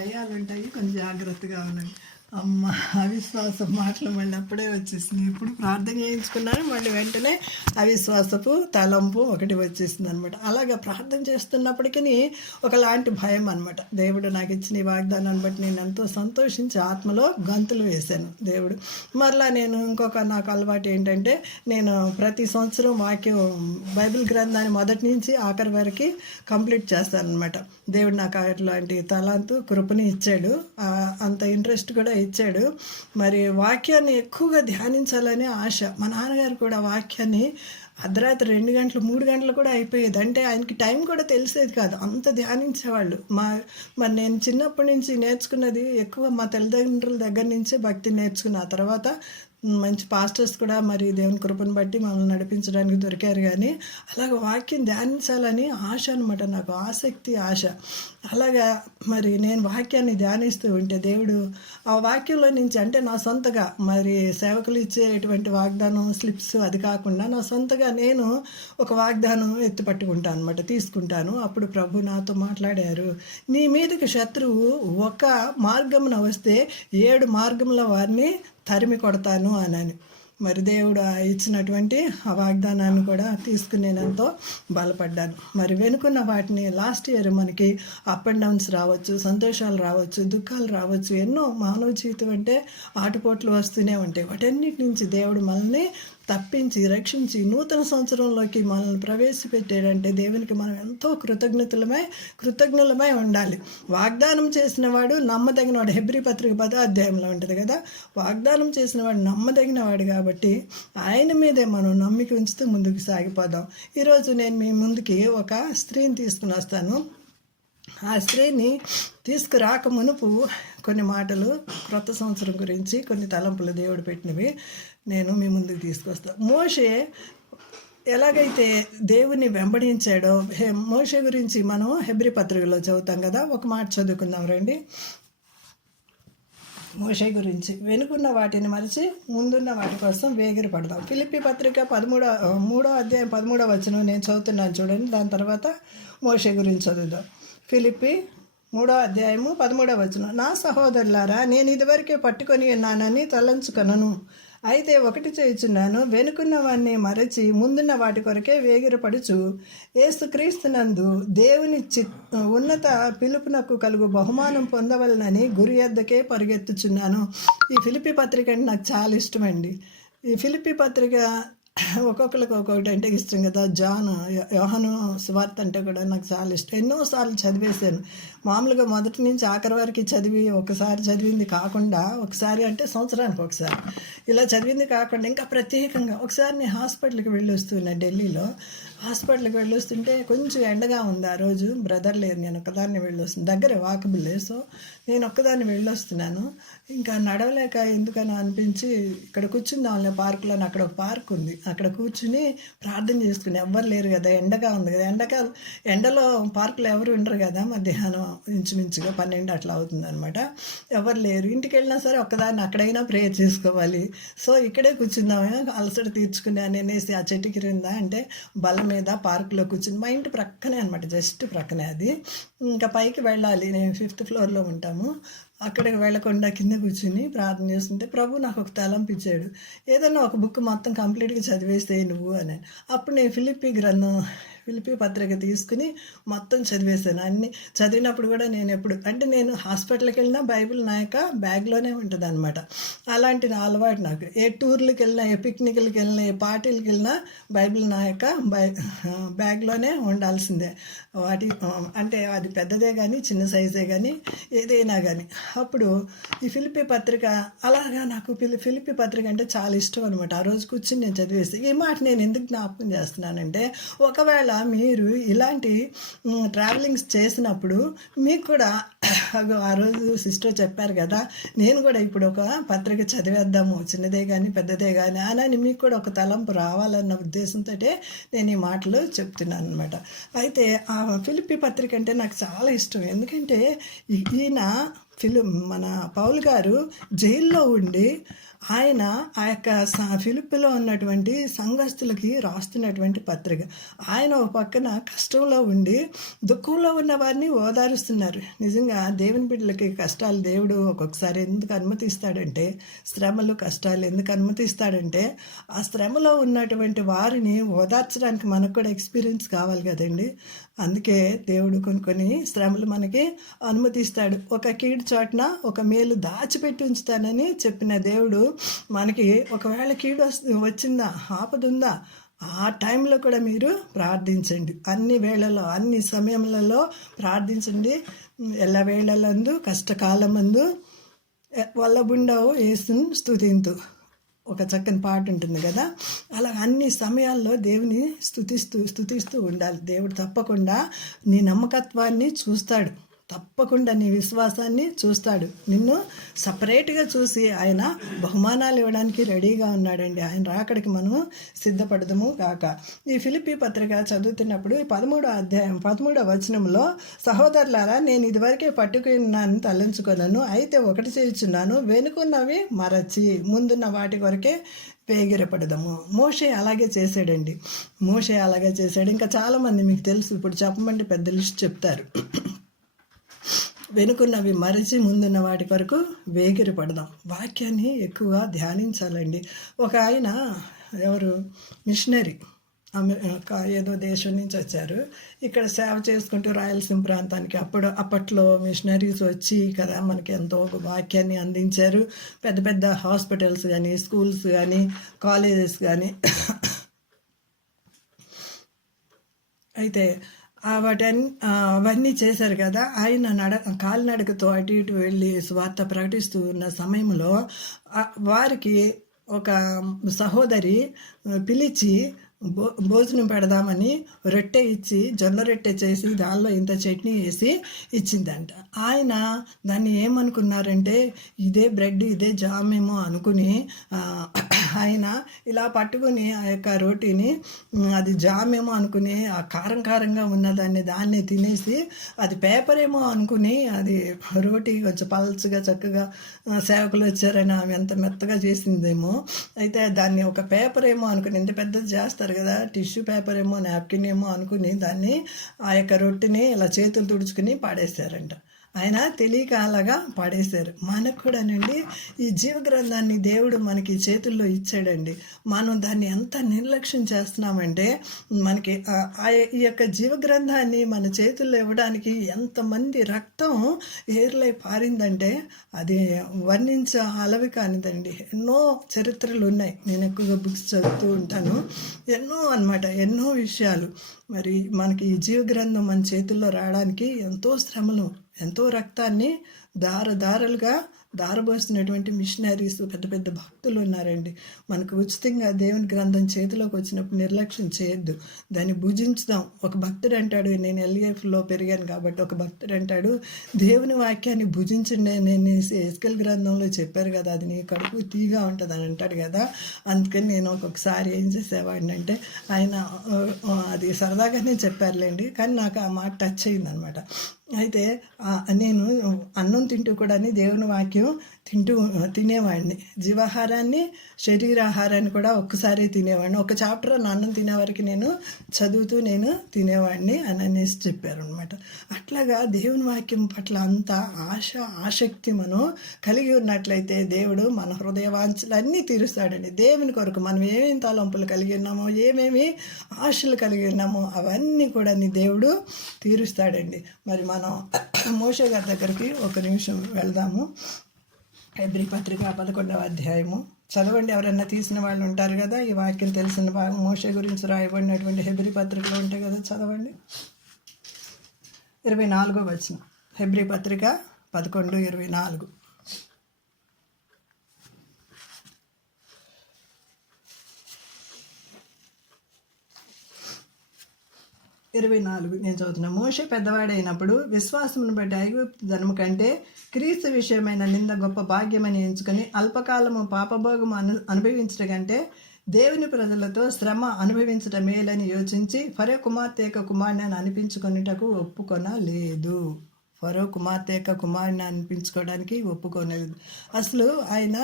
దయ్యాలు ఉంటాయి, కొంచెం జాగ్రత్తగా ఉండండి. అమ్మ, అవిశ్వాసం మాటలు మళ్ళీ అప్పుడే వచ్చేసింది. ఇప్పుడు ప్రార్థన చేయించుకున్నాను, మళ్ళీ వెంటనే అవిశ్వాసపు తలంపు ఒకటి వచ్చేసింది అనమాట. అలాగా ప్రార్థన చేస్తున్నప్పటికీ ఒకలాంటి భయం అనమాట. దేవుడు నాకు ఇచ్చిన ఈ వాగ్దానాన్ని బట్టి నేను ఎంతో సంతోషించి ఆత్మలో గంతులు వేశాను. దేవుడు మరలా నేను నాకు అలవాటు ఏంటంటే, నేను ప్రతి సంవత్సరం బైబిల్ గ్రంథాన్ని మొదటి నుంచి ఆఖరి వరకు కంప్లీట్ చేస్తాను అనమాట. దేవుడు నాకు అట్లాంటి తలాంతు కృపని ఇచ్చాడు, అంత ఇంట్రెస్ట్ కూడా ఇచ్చాడు. మరి వాక్యాన్ని ఎక్కువగా ధ్యానించాలనే ఆశ. మా నాన్నగారు కూడా వాక్యాన్ని అర్ధరాత్రి 2 గంటలు 3 గంటలు కూడా అయిపోయేది. అంటే ఆయనకి టైం కూడా తెలిసేది కాదు, అంత ధ్యానించేవాళ్ళు. మరి నేను చిన్నప్పటి నుంచి నేర్చుకున్నది ఎక్కువ మా తల్లిదండ్రుల దగ్గర నుంచే భక్తి నేర్చుకున్న. ఆ తర్వాత మంచి పాస్టర్స్ కూడా మరి దేవుని కృపను బట్టి మమ్మల్ని నడిపించడానికి దొరికారు. కానీ అలాగ వాక్యం ధ్యానించాలని ఆశ అనమాట, నాకు ఆసక్తి, ఆశ. అలాగా మరి నేను వాక్యాన్ని ధ్యానిస్తూ ఉంటే దేవుడు ఆ వాక్యంలో నుంచి, అంటే నా సొంతగా మరి సేవకులు ఇచ్చేటువంటి వాగ్దానం స్లిప్స్ అది కాకుండా నా సొంతగా నేను ఒక వాగ్దానం ఎత్తుపట్టుకుంటాను అనమాట, తీసుకుంటాను. అప్పుడు ప్రభు నాతో మాట్లాడారు, నీ మీదకి శత్రువు ఒక మార్గమున వస్తే 7 మార్గముల వారిని తరిమి కొడతాను అని. మరి దేవుడు ఇచ్చినటువంటి ఆ వాగ్దానాన్ని కూడా తీసుకుని నేను ఎంతో బలపడ్డాను. మరి వెనుకున్న వాటిని లాస్ట్ ఇయర్ మనకి అప్ అండ్ డౌన్స్ రావచ్చు, సంతోషాలు రావచ్చు, దుఃఖాలు రావచ్చు, ఎన్నో. మానవ జీవితం అంటే ఆటుపోట్లు వస్తూనే ఉంటాయి. వాటన్నిటి నుంచి దేవుడు మనల్ని తప్పించి రక్షించి నూతన సంవత్సరంలోకి మనల్ని ప్రవేశపెట్టాడంటే దేవునికి మనం ఎంతో కృతజ్ఞులమై ఉండాలి. వాగ్దానం చేసిన వాడు నమ్మదగిన వాడు. హెబ్రీ పత్రిక 10వ అధ్యాయంలో ఉంటుంది కదా, వాగ్దానం చేసిన వాడు నమ్మదగిన వాడు. కాబట్టి ఆయన మీదే మనం నమ్మిక ఉంచుతూ ముందుకు సాగిపోదాం. ఈరోజు నేను మీ ముందుకి ఒక స్త్రీని తీసుకుని వస్తాను. ఆ స్త్రీని తీసుకురాక మునుపు కొన్ని మాటలు క్రొత్త సంవత్సరం గురించి, కొన్ని తలంపులు దేవుడు పెట్టినవి నేను మీ ముందుకు తీసుకొస్తాను. మోషే ఎలాగైతే దేవుని వెంబడించాడో, మోషే గురించి మనం హెబ్రీ పత్రికలో చదువుతాం కదా. ఒక మాట చదువుకుందాం రండి. మోషే గురించి, వెనుకున్న వాటిని మరిచి ముందున్న వాటి కోసం వేగిరి పడదాం. ఫిలిప్పీ పత్రిక 3వ అధ్యాయం 13వ వచనం నేను చదువుతున్నాను చూడండి. దాని తర్వాత మోషే గురించి చదువుదాం. ఫిలిప్పీ 3వ అధ్యాయము 13వ వచనం. నా సహోదరులారా, నేను ఇదివరకే పట్టుకొని ఉన్నానని తలంచుకొనను. అయితే ఒకటి చేయుచున్నాను, వెనుకున్నవాన్ని మరచి ముందున్న వాటి కొరకే వేగిరపడుచు యేసుక్రీస్తునందు దేవుని ఉన్నత పిలుపునకు కలుగు బహుమానం పొందవలనని గురి యొద్దకే పరిగెత్తుచున్నాను. ఈ ఫిలిప్పీ పత్రిక అంటే నాకు చాలా ఇష్టమండి. ఈ ఫిలిప్పీ పత్రిక ఒక్కొక్కరికి ఒక్కొక్కటి అంటే ఇష్టం కదా. యోహాను సువార్త అంటే కూడా నాకు చాలా ఇష్టం. ఎన్నోసార్లు చదివేశాను. మామూలుగా మొదటి నుంచి ఆఖరి వరకు ఒకసారి చదివింది కాకుండా, ఒకసారి అంటే సంవత్సరానికి ఒకసారి ఇలా చదివింది కాకుండా, ఇంకా ప్రత్యేకంగా ఒకసారి నేను హాస్పిటల్కి వెళ్ళి వస్తున్నా, ఢిల్లీలో హాస్పిటల్కి వెళ్ళి వస్తుంటే కొంచెం ఎండగా ఉంది ఆ రోజు. బ్రదర్ లేరు, నేను ఒక్కదాన్ని వెళ్ళి వస్తున్నాను. దగ్గరే వాకబుల్లే. సో నేను ఒక్కదాన్ని వెళ్ళి వస్తున్నాను. ఇంకా నడవలేక ఎందుకని అనిపించి ఇక్కడ కూర్చుందాంలే పార్కులో. అక్కడ ఒక పార్క్ ఉంది, అక్కడ కూర్చుని ప్రార్థన చేసుకుని. ఎవ్వరు లేరు కదా, ఎండగా ఉంది కదా. ఎండలో పార్కులో ఎవరు ఉండరు కదా. మధ్యాహ్నం ఇంచుమించుగా 12 అట్లా అవుతుంది అనమాట. ఎవరు లేరు. ఇంటికి వెళ్ళినా సరే ఒక్కదాన్ని అక్కడైనా ప్రేయర్ చేసుకోవాలి. సో ఇక్కడే కూర్చుందామని అలసట తీర్చుకుని అనేసి ఆ చెట్టు కింద, అంటే బల్ల మీద పార్కులో కూర్చుని. మా ఇంటి ప్రక్కనే అనమాట, జస్ట్ ప్రక్కనే అది. ఇంకా పైకి వెళ్ళాలి, నేను 5th ఫ్లోర్లో ఉంటాము. అక్కడికి వెళ్ళకుండా కింద కూర్చుని ప్రార్థన చేస్తుంటే ప్రభు నాకు ఒక తలంపు ఇచ్చాడు, ఏదన్నా ఒక బుక్ మొత్తం కంప్లీట్గా చదివేస్తే నువ్వు అని. అప్పుడు నేను ఫిలిప్పీ పత్రిక తీసుకుని మొత్తం చదివేశాను. అన్నీ చదివినప్పుడు కూడా నేను హాస్పిటల్కి వెళ్ళినా బైబిల్ నా యొక్క బ్యాగ్లోనే ఉంటుంది అనమాట. అలాంటి నా అలవాటు నాకు. ఏ టూర్లకు వెళ్ళినా, ఏ పిక్నిక్లకి వెళ్ళినా, ఏ పార్టీలకు వెళ్ళినా బైబిల్ నా యొక్క బ్యాగ్లోనే ఉండాల్సిందే. అంటే అది పెద్దదే కానీ చిన్న సైజే కానీ ఏదైనా కానీ. అప్పుడు ఈ ఫిలిప్పీ పత్రిక అలాగా నాకు ఫిలిప్పీ పత్రిక అంటే చాలా ఇష్టం అనమాట. ఆ రోజు కూర్చుని నేను చదివేసి. ఈ మాట నేను ఎందుకు జ్ఞాపకం చేస్తున్నానంటే, ఒకవేళ మీరు ఇలాంటి ట్రావెలింగ్స్ చేసినప్పుడు మీకు కూడా ఆ రోజు సిస్టర్ చెప్పారు కదా, నేను కూడా ఇప్పుడు ఒక పత్రిక చదివేద్దాము, చిన్నదే కానీ పెద్దదే కానీ అని మీకు కూడా ఒక తలంపు రావాలన్న ఉద్దేశంతో నేను ఈ మాటలు చెప్తున్నాను అనమాట. అయితే ఆ ఫిలిప్పీ పత్రిక అంటే నాకు చాలా ఇష్టం. ఎందుకంటే ఈయన మన పౌలు గారు జైల్లో ఉండి ఆయన ఆ యొక్క ఫిలిప్పులో ఉన్నటువంటి సంఘస్థులకి రాస్తున్నటువంటి పత్రిక. ఆయన ఒక పక్కన కష్టంలో ఉండి దుఃఖంలో ఉన్న వారిని ఓదారుస్తున్నారు. నిజంగా దేవుని బిడ్డలకి కష్టాలు దేవుడు ఒక్కొక్కసారి ఎందుకు అనుమతిస్తాడంటే, శ్రమలు కష్టాలు ఎందుకు అనుమతిస్తాడంటే ఆ శ్రమలో ఉన్నటువంటి వారిని ఓదార్చడానికి మనకు కూడా ఎక్స్పీరియన్స్ కావాలి కదండి. అందుకే దేవుడు కొన్ని శ్రమలు మనకి అనుమతిస్తాడు. ఒక కీడు చోటన ఒక మేలు దాచిపెట్టి ఉంచుతానని చెప్పిన దేవుడు మనకి ఒకవేళ కీడు వచ్చిందా, ఆపద ఉందా, ఆ టైంలో కూడా మీరు ప్రార్థించండి. అన్ని వేళల్లో అన్ని సమయములలో ప్రార్థించండి. ఎల్ల వేళలందు కష్టకాలమందు వల్లబుండవు యేసును స్తుతింతు, ఒక చక్కని పాట ఉంటుంది కదా. అలా అన్ని సమయాల్లో దేవుని స్తుతిస్తూ ఉండాలి. దేవుడు తప్పకుండా నీ నమ్మకత్వాన్ని చూస్తాడు, తప్పకుండా నీ విశ్వాసాన్ని చూస్తాడు. నిన్ను సపరేట్గా చూసి ఆయన బహుమానాలు ఇవ్వడానికి రెడీగా ఉన్నాడండి. ఆయన రాకడికి మనం సిద్ధపడదాము కాక. ఈ ఫిలిప్పీ పత్రిక చదువుతున్నప్పుడు 13వ అధ్యాయం 13వ వచనంలో, సహోదరులారా, నేను ఇదివరకే పట్టుకున్నాను తలంచుకొనను, అయితే ఒకటి చేయుచున్నాను, వెనుకున్నవి మరచి ముందున్న వాటి కొరకే వేగిరపడదాము. మోషే అలాగే చేశాడండి. మోషే అలాగే చేశాడు. ఇంకా చాలామంది మీకు తెలుసు, ఇప్పుడు చెప్పమంటే పెద్ద లిస్ట్ చెప్తారు. వెనుకున్నవి మరచి ముందున్న వాటి కొరకు వేగిరి పడదాం. వాక్యాన్ని ఎక్కువగా ధ్యానించాలండి. ఒక ఆయన ఎవరు మిషనరీ ఏదో దేశం నుంచి వచ్చారు, ఇక్కడ సేవ చేసుకుంటూ రాయలసీమ ప్రాంతానికి అప్పట్లో మిషనరీస్ వచ్చి కదా మనకి ఎంతో వాక్యాన్ని అందించారు. పెద్ద పెద్ద హాస్పిటల్స్ కానీ, స్కూల్స్ కానీ, కాలేజెస్ కానీ. అయితే అవన్నీ చేశారు కదా. ఆయన కాలినడకతో అటు ఇటు వెళ్ళి స్వార్థ ప్రకటిస్తూ ఉన్న సమయంలో వారికి ఒక సహోదరి పిలిచి భోజనం పెడదామని రొట్టె ఇచ్చి, జొన్న రొట్టె చేసి దానిలో ఇంత చట్నీ వేసి ఇచ్చిందంట. ఆయన దాన్ని ఏమనుకున్నారంటే ఇదే బ్రెడ్, ఇదే జామ్ ఏమో అనుకుని ఆయన ఇలా పట్టుకుని ఆ యొక్క రోటీని అది జామ్ ఏమో అనుకుని ఆ కారంగా ఉన్నదాన్ని తినేసి, అది పేపర్ ఏమో అనుకుని అది రోటీ కొంచెం పల్చగా చక్కగా సేవకులు వచ్చారని ఆమె ఎంత మెత్తగా చేసిందేమో. అయితే దాన్ని ఒక పేపర్ ఏమో అనుకుని, ఇంత పెద్దది చేస్తారు కదా, టిష్యూ పేపర్ ఏమో, నాప్కిన్ ఏమో అనుకుని దాన్ని ఆ యొక్క రొట్టెని ఇలా చేతులు తుడుచుకుని పాడేశారంట. ఆయన తెలియక అలాగా పాడేశారు. మనకు కూడానండి ఈ జీవగ్రంథాన్ని దేవుడు మనకి చేతుల్లో ఇచ్చాడండి. మనం దాన్ని ఎంత నిర్లక్ష్యం చేస్తున్నామంటే, మనకి ఈ యొక్క జీవగ్రంథాన్ని మన చేతుల్లో ఇవ్వడానికి ఎంతమంది రక్తం ఏర్లై పారిందంటే అది వర్ణించ అలవి కానిదండి. ఎన్నో చరిత్రలు ఉన్నాయి. నేను ఎక్కువగా బుక్స్ చదువుతూ ఉంటాను. ఎన్నో విషయాలు. మరి మనకి ఈ జీవగ్రంథం మన చేతుల్లో రావడానికి ఎంతో శ్రమలు, ఎంతో రక్తాన్ని దారలుగా దారబోస్తున్నటువంటి మిషనరీస్, పెద్ద పెద్ద భక్తులు ఉన్నారండి. మనకు ఉచితంగా దేవుని గ్రంథం చేతిలోకి వచ్చినప్పుడు నిర్లక్ష్యం చేయొద్దు, దాన్ని భుజించుదాం. ఒక భక్తుడు అంటాడు, నేను ఎల్ఈఎఫ్లో పెరిగాను కాబట్టి ఒక భక్తుడు అంటాడు, దేవుని వాక్యాన్ని భుజించండి అనేసి ఎస్కెల్ గ్రంథంలో చెప్పారు కదా, అది నీ కడుపు తీగా ఉంటుంది అని అంటాడు కదా. అందుకని నేను ఒక్కొక్కసారి ఏం చేసేవాడిని అంటే, ఆయన అది సరదాగానే చెప్పారులేండి, కానీ నాకు ఆ మాట టచ్ అయిందనమాట. అయితే నేను అన్నం తింటూ కూడా దేవుని వాక్యం తినేవాడిని. జీవాహారాన్ని, శరీరాహారాన్ని కూడా ఒక్కసారి తినేవాడిని. ఒక చాప్టర్ అన్నం తినేవారికి నేను చదువుతూ తినేవాడిని అని అనేసి చెప్పారు అనమాట. అట్లాగా దేవుని వాక్యం పట్ల అంత ఆసక్తి మనం కలిగి ఉన్నట్లయితే దేవుడు మన హృదయ వాంఛలన్నీ తీరుస్తాడండి. దేవుని కొరకు మనం ఏమేమి తలంపులు కలిగి ఉన్నామో, ఏమేమి ఆశలు కలిగి ఉన్నామో అవన్నీ కూడా దేవుడు తీరుస్తాడండి. మరి మనం మోషే గారి దగ్గరికి ఒక నిమిషం వెళ్దాము. హెబ్రీ పత్రిక 11వ అధ్యాయము చదవండి. ఎవరన్నా తీసిన వాళ్ళు ఉంటారు కదా, ఈ వాక్యం తెలిసిన భాగం మోషే గురించి రాయబడినటువంటి హెబ్రీ పత్రికలో ఉంటాయి కదా, చదవండి. 24వ వచనం, హెబ్రీ పత్రిక 11:24. 24 నేను చదువుతున్నా. మోషే పెద్దవాడైనప్పుడు విశ్వాసమును బట్టి ఐగుప్తు ధనము కంటే క్రీస్తు విషయమైన నింద గొప్ప భాగ్యమని ఎంచుకొని అల్పకాలము పాపభోగము అనుభవించడం కంటే దేవుని ప్రజలతో శ్రమ అనుభవించడం మేలని యోచించి ఫరో కుమార్తె యొక్క కుమారుని అనిపించుకొనుటకు ఒప్పుకొనలేదు. ఫరో కుమార్తె యొక్క కుమారుని అనిపించుకోవడానికి ఒప్పుకోలేదు. అసలు ఆయన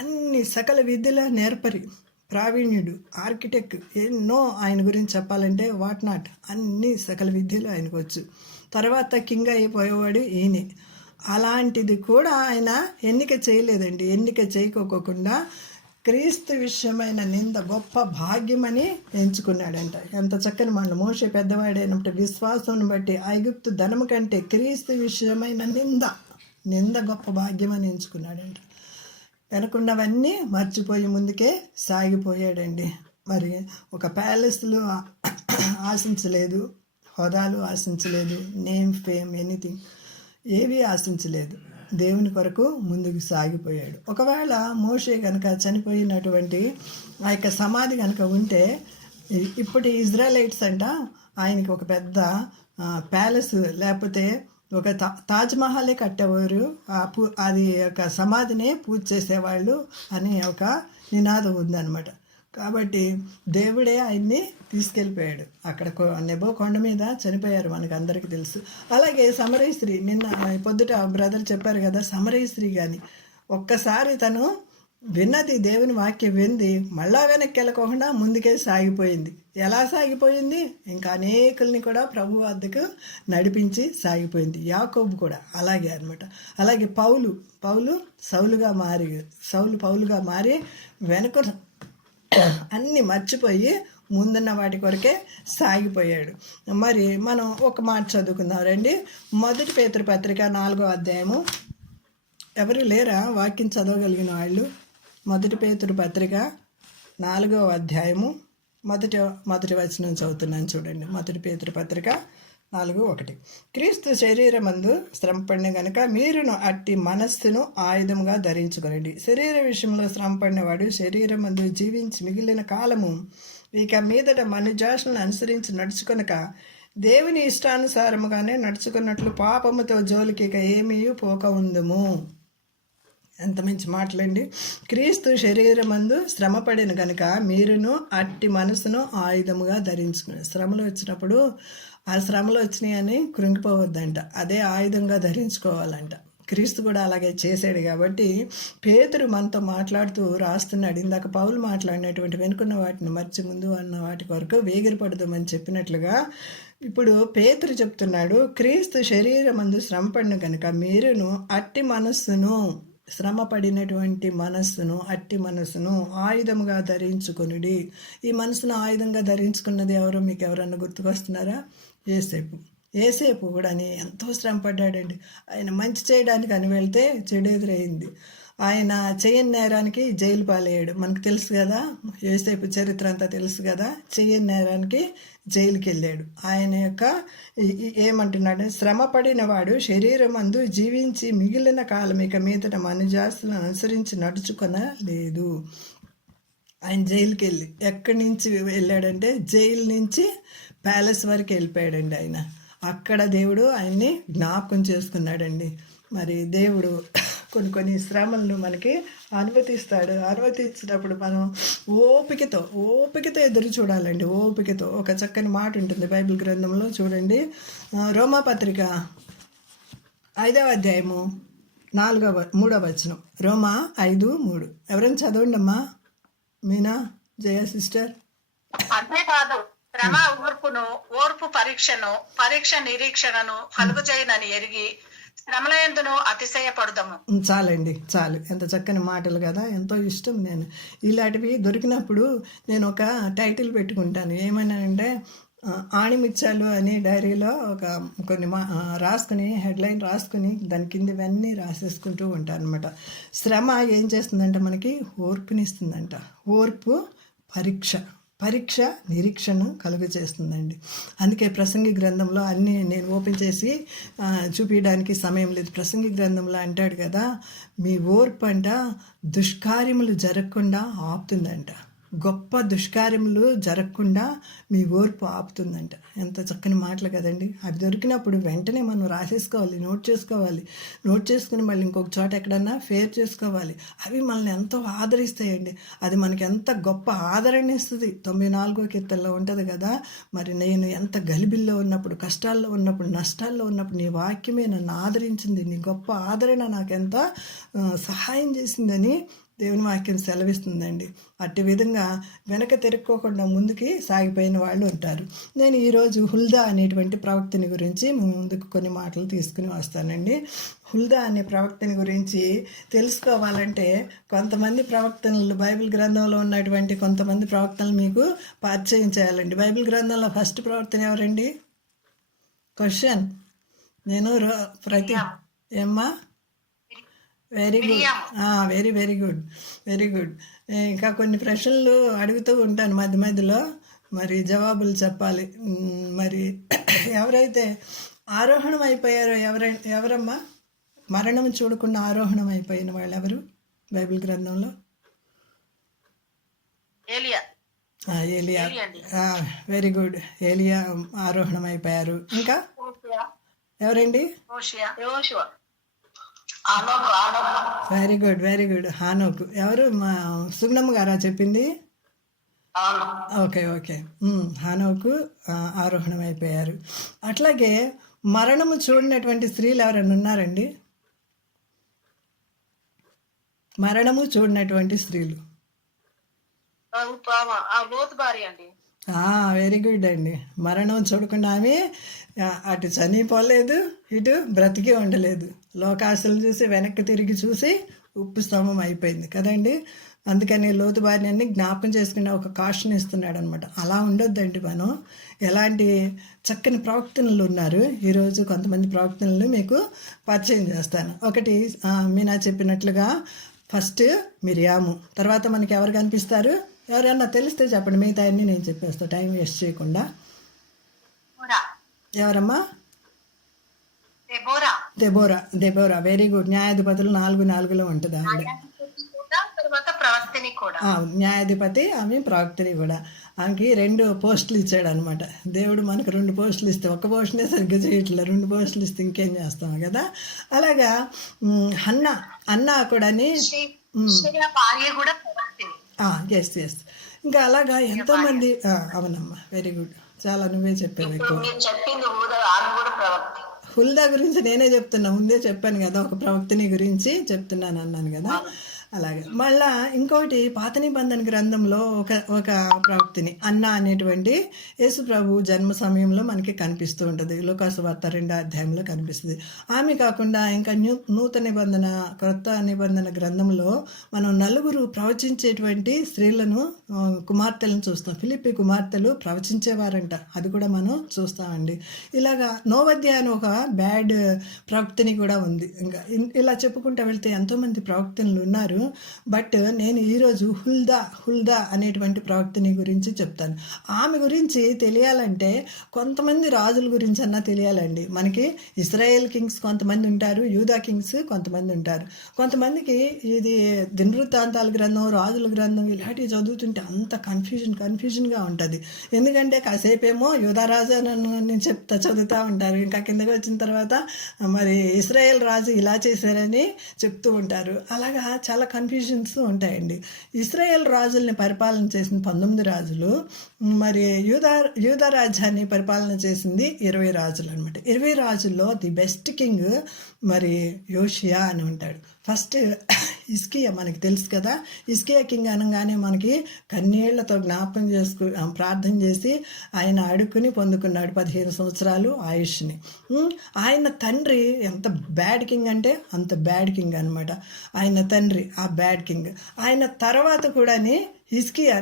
అన్ని సకల విద్యల నేర్పరి, ప్రావీణ్యుడు, ఆర్కిటెక్ట్, ఎన్నో ఆయన గురించి చెప్పాలంటే వాట్ నాట్ అన్ని సకల విద్యలు ఆయనకు వచ్చు. తర్వాత కింగ్ అయిపోయేవాడు ఈయనే. అలాంటిది కూడా ఆయన ఎన్నిక చేయలేదండి. ఎన్నిక చేయకోకుండా క్రీస్తు విషయమైన నింద గొప్ప భాగ్యమని ఎంచుకున్నాడంట. ఎంత చక్కని మాట. మోషే పెద్దవాడైనప్పుడు విశ్వాసం బట్టి ఐగుప్తు ధనము కంటే క్రీస్తు విషయమైన నింద గొప్ప భాగ్యమని ఎంచుకున్నాడంట. వెనకున్నవన్నీ మర్చిపోయి ముందుకే సాగిపోయాడండి. మరి ఒక ప్యాలెస్లు ఆశించలేదు, హోదాలు ఆశించలేదు, నేమ్ ఫేమ్ ఎనీథింగ్ ఏవీ ఆశించలేదు. దేవుని కొరకు ముందుకు సాగిపోయాడు. ఒకవేళ మోషే కనుక చనిపోయినటువంటి ఆ యొక్క సమాధి కనుక ఉంటే ఇప్పటి ఇజ్రాయలైట్స్ అంట ఆయనకి ఒక పెద్ద ప్యాలెస్ లేకపోతే ఒక తాజ్మహలే కట్టేవారు, అది ఒక సమాధినే పూజ చేసేవాళ్ళు అనే ఒక నినాదం ఉందన్నమాట. కాబట్టి దేవుడే ఆయన్ని తీసుకెళ్ళిపోయాడు. అక్కడ నెబో కొండ మీద చనిపోయారు, మనకు అందరికీ తెలుసు. అలాగే సమరయ స్త్రీ, నిన్న పొద్దుట బ్రదర్ చెప్పారు కదా, సమరయ స్త్రీ కానీ ఒక్కసారి తను విన్నది, దేవుని వాక్యం వింది, మళ్ళా వెనక్కి వెళ్ళకోకుండా ముందుకే సాగిపోయింది. ఎలా సాగిపోయింది? ఇంకా అనేకుల్ని కూడా ప్రభు వద్దకు నడిపించి సాగిపోయింది. యాకోబు కూడా అలాగే అనమాట. అలాగే పౌలు పౌలుగా మారి వెనుక అన్నీ మర్చిపోయి ముందున్న వాటి కొరకే సాగిపోయాడు. మరి మనం ఒక మాట చదువుకుందాం రండి. 1 పేతురు పత్రిక 4వ అధ్యాయము. ఎవరు లేరా వాక్యం చదవగలిగిన వాళ్ళు? 1 పేతురు పత్రిక 4వ అధ్యాయము మొదటి వచనం చదువుతున్నాను చూడండి. 1 పేతురు పత్రిక 4:1. క్రీస్తు శరీరమందు శ్రమపడిన గనుక మీరును అట్టి మనస్సును ఆయుధముగా ధరించుకొనండి. శరీర విషయంలో శ్రమపడినవాడు శరీరమందు జీవించి మిగిలిన కాలము ఇక మీదట మనుజాషులను అనుసరించి నడుచుకొనక దేవుని ఇష్టానుసారముగానే నడుచుకున్నట్లు పాపముతో జోలికి ఇక ఏమీ పోక ఉందము. ఎంత మంచి మాటలండి. క్రీస్తు శరీరమందు శ్రమపడిన కనుక మీరును అట్టి మనసును ఆయుధముగా ధరించుకుని. శ్రమలు వచ్చినప్పుడు ఆ శ్రమలు వచ్చినాయని కృంగిపోవద్దంట, అదే ఆయుధంగా ధరించుకోవాలంట. క్రీస్తు కూడా అలాగే చేశాడు. కాబట్టి పేతురు మనతో మాట్లాడుతూ రాస్తున్నాడు. ఇందాక పౌలు మాట్లాడినటువంటి వెనుకున్న వాటిని మర్చి ముందు అన్న వాటి వరకు వేగిరపడదామని చెప్పినట్లుగా ఇప్పుడు పేతురు చెప్తున్నాడు, క్రీస్తు శరీరమందు శ్రమపడిన కనుక మీరును అట్టి మనస్సును, శ్రమపడినటువంటి అట్టి మనస్సును ఆయుధముగా ధరించుకొనుడి. ఈ మనసును ఆయుధంగా ధరించుకున్నది ఎవరో మీకు ఎవరన్నా గుర్తుకొస్తున్నారా? ఏసేపు కూడా ఎంతో శ్రమ పడ్డాడండి. ఆయన మంచి చేయడానికి అని వెళ్తే చెడు ఎదురైంది. ఆయన చేయని నేరానికి జైలు పాలయ్యాడు. మనకు తెలుసు కదా, ఏసేపు చరిత్ర అంతా తెలుసు కదా. చేయని నేరానికి జైలుకి వెళ్ళాడు. ఆయన యొక్క ఏమంటున్నాడు? శ్రమ పడిన వాడు శరీరమందు జీవించి మిగిలిన కాలం ఇక మీదట మనుజాస్తులను అనుసరించి నడుచుకొనలేదు. ఆయన జైలుకి వెళ్ళి ఎక్కడి నుంచి వెళ్ళాడంటే జైలు నుంచి ప్యాలెస్ వరకు వెళ్ళిపోయాడండి. ఆయన అక్కడ దేవుడు ఆయన్ని జ్ఞాపకం చేసుకున్నాడండి. మరి దేవుడు కొన్ని శ్రమలను మనకి అనుమతిస్తాడు. అనుమతించినప్పుడు మనం ఓపికతో ఎదురు చూడాలండి. ఓపికతో. ఒక చక్కని మాట ఉంటుంది బైబిల్ గ్రంథంలో చూడండి. రోమాపత్రిక 5వ అధ్యాయము 3వ వచనం. రోమా 5:3. ఎవరైనా చదవండి అమ్మా. మీనా, జయ సిస్టర్. అంతేకాదు శ్రమ ఓర్పు పరీక్ష నిరీక్షణను కలుగజేయనని ఎరిగి శ్రమలయందును అతిశయపడదాము. చాలు. ఎంత చక్కని మాటలు కదా, ఎంతో ఇష్టం. నేను ఇలాంటివి దొరికినప్పుడు నేను ఒక టైటిల్ పెట్టుకుంటాను. ఏమన్నానంటే ఆణిమిచ్చాలు అని డైరీలో కొన్ని రాసుకుని హెడ్లైన్ రాసుకుని దాని కింద ఇవన్నీ రాసేసుకుంటూ ఉంటాను అనమాట. శ్రమ ఏం చేస్తుందంటే మనకి ఓర్పునిస్తుందంట. ఓర్పు పరీక్ష నిరీక్షణ కలుగజేస్తుందండి. అందుకే ప్రసంగి గ్రంథంలో అన్నీ నేను ఓపెన్ చేసి చూపించడానికి సమయం లేదు. ప్రసంగి గ్రంథంలో అంటాడు కదా, మీ ఓర్పు అంట దుష్కార్యములు జరగకుండా ఆపుతుందంట. గొప్ప దుష్కార్యములు జరగకుండా మీ ఓర్పు ఆపుతుందంట. ఎంత చక్కని మాటలు కదండి. అవి దొరికినప్పుడు వెంటనే మనం రాసేసుకోవాలి, నోట్ చేసుకుని మళ్ళీ ఇంకొక చోట ఎక్కడన్నా షేర్ చేసుకోవాలి. అవి మనల్ని ఎంతో ఆదరిస్తాయండి. అది మనకి ఎంత గొప్ప ఆదరణ ఇస్తుంది. 94వ కీర్తనలో ఉంటుంది కదా, మరి నేను ఎంత గలిబిల్లో ఉన్నప్పుడు, కష్టాల్లో ఉన్నప్పుడు, నష్టాల్లో ఉన్నప్పుడు నీ వాక్యమే నన్ను ఆదరించింది, నీ గొప్ప ఆదరణ నాకెంత సహాయం చేసిందని దేవుని వాక్యం సెలవిస్తుందండి. అట్టి విధంగా వెనక తిరుక్కోకుండా ముందుకి సాగిపోయిన వాళ్ళు ఉంటారు. నేను ఈరోజు హుల్దా అనేటువంటి ప్రవక్తని గురించి ముందుకు కొన్ని మాటలు తీసుకుని వస్తానండి. హుల్దా అనే ప్రవక్తని గురించి తెలుసుకోవాలంటే కొంతమంది ప్రవక్తలు, బైబిల్ గ్రంథంలో ఉన్నటువంటి కొంతమంది ప్రవక్తలు మీకు పరిచయం చేయాలండి. బైబిల్ గ్రంథంలో ఫస్ట్ ప్రవక్తన ఎవరండి? క్వశ్చన్. నేను ఏమ్మా? Very good, very good. ఇంకా కొన్ని ప్రశ్నలు అడుగుతూ ఉంటాను మధ్య మధ్యలో, మరి జవాబులు చెప్పాలి. మరి ఎవరైతే ఆరోహణం అయిపోయారో ఎవరమ్మా? మరణం చూడకుండా ఆరోహణం అయిపోయిన వాళ్ళు ఎవరు బైబిల్ గ్రంథంలో? ఏలియా. Very good. ఏలియా ఆరోహణం అయిపోయారు. ఇంకా ఎవరండి? Very good. హానోకు. ఎవరు? మా సుగ్నమ్మ గారా చెప్పింది? ఓకే. హానోకు ఆరోహణం అయిపోయారు. అట్లాగే మరణము చూడనటువంటి స్త్రీలు ఎవరైనా ఉన్నారండి? మరణము చూడనటువంటి స్త్రీలు. వెరీ గుడ్ అండి. మరణం చూడకుండా ఆమె అటు చనిపోలేదు, ఇటు బ్రతికి ఉండలేదు. లోకాశలు చూసి వెనక్కి తిరిగి చూసి ఉప్పు స్తంభం అయిపోయింది కదండి. అందుకని లోతు భార్యని జ్ఞాపకం చేసుకునే ఒక కాషన్ ఇస్తున్నాడు అనమాట. అలా ఉండొద్దండి మనం. ఎలాంటి చక్కని ప్రవక్తలు ఉన్నారు. ఈరోజు కొంతమంది ప్రవక్తలను మీకు పరిచయం చేస్తాను. ఒకటి మీనా చెప్పినట్లుగా ఫస్ట్ మిరియాము, తర్వాత మనకి ఎవరు కనిపిస్తారు? ఎవరైనా తెలిస్తే చెప్పండి, మిగతా అన్నీ నేను చెప్పేస్తాను టైం వేస్ట్ చేయకుండా. ఎవరమ్మా? దెబోరా. Very good. న్యాయాధిపతులు 4:4 ఉంటుంది ఆవిడ. న్యాయాధిపతి, ఆమె ప్రవక్తని కూడా. ఆమెకి 2 పోస్టులు ఇచ్చాడు అనమాట దేవుడు. మనకు 2 పోస్టులు ఇస్తే ఒక్క పోస్టునే సరిగ్గా చేయట్లేదు, 2 పోస్టులు ఇస్తే ఇంకేం చేస్తాం కదా. అలాగా అన్నా కూడా ఎస్. ఇంకా అలాగా ఎంతోమంది. అవునమ్మా, వెరీ గుడ్. చాలా నువ్వే చెప్పావు ఎక్కువ. హుల్దా గురించి నేనే చెప్తున్నా, ముందే చెప్పాను కదా, ఒక ప్రవక్తని గురించి చెప్తున్నాను అన్నాను కదా. అలాగే మళ్ళా ఇంకోటి పాత నిబంధన గ్రంథంలో ఒక ప్రవక్తిని అన్నా అనేటువంటి యేసు ప్రభు జన్మ సమయంలో మనకి కనిపిస్తూ ఉంటుంది. లూకాసు వార్త 2వ అధ్యాయంలో కనిపిస్తుంది. ఆమె కాకుండా ఇంకా నూతన నిబంధన, క్రొత్త నిబంధన గ్రంథంలో మనం 4 ప్రవచించేటువంటి స్త్రీలను, కుమార్తెలను చూస్తాం. ఫిలిప్పీ కుమార్తెలు ప్రవచించేవారంట, అది కూడా మనం చూస్తామండి. ఇలాగా నోవద్య అని ఒక బ్యాడ్ ప్రవక్తిని కూడా ఉంది. ఇంకా ఇలా చెప్పుకుంటూ వెళ్తే ఎంతోమంది ప్రవక్తలు ఉన్నారు. బట్ నేను ఈరోజు హుల్దా అనేటువంటి ప్రవక్తని గురించి చెప్తాను. ఆమె గురించి తెలియాలంటే కొంతమంది రాజుల గురించి అన్నా తెలియాలండి. మనకి ఇస్రాయేల్ కింగ్స్ కొంతమంది ఉంటారు, యూదా కింగ్స్ కొంతమంది ఉంటారు. కొంతమందికి ఇది దినవృత్తాంతాల గ్రంథం, రాజుల గ్రంథం ఇలాంటివి చదువుతుంటే అంత కన్ఫ్యూజన్గా ఉంటుంది. ఎందుకంటే కాసేపేమో యూదా రాజు అని చదువుతూ ఉంటారు, ఇంకా కిందకి వచ్చిన తర్వాత మరి ఇస్రాయేల్ రాజు ఇలా చేశారని చెప్తూ ఉంటారు. అలాగా చాలా కన్ఫ్యూజన్స్ ఉంటాయండి. ఇస్రాయేల్ రాజుల్ని పరిపాలన చేసిన 19 రాజులు, మరి యూదా రాజ్యాన్ని పరిపాలన చేసింది 20 రాజులు అనమాట. 20 రాజుల్లో ది బెస్ట్ కింగ్ మరి యోషియా అని ఉంటాడు. ఫస్ట్ హిజ్కియా మనకి తెలుసు కదా. హిజ్కియా కింగ్ అనగానే మనకి కన్నీళ్లతో జ్ఞాపకం ప్రార్థన చేసి ఆయన అడుక్కుని పొందుకున్నాడు 15 సంవత్సరాలు ఆయుష్ని. ఆయన తండ్రి ఎంత బ్యాడ్ కింగ్ అంటే అంత బ్యాడ్ కింగ్ అనమాట. ఆయన తండ్రి ఆ బ్యాడ్ కింగ్. ఆయన తర్వాత కూడాని హిజ్కియా,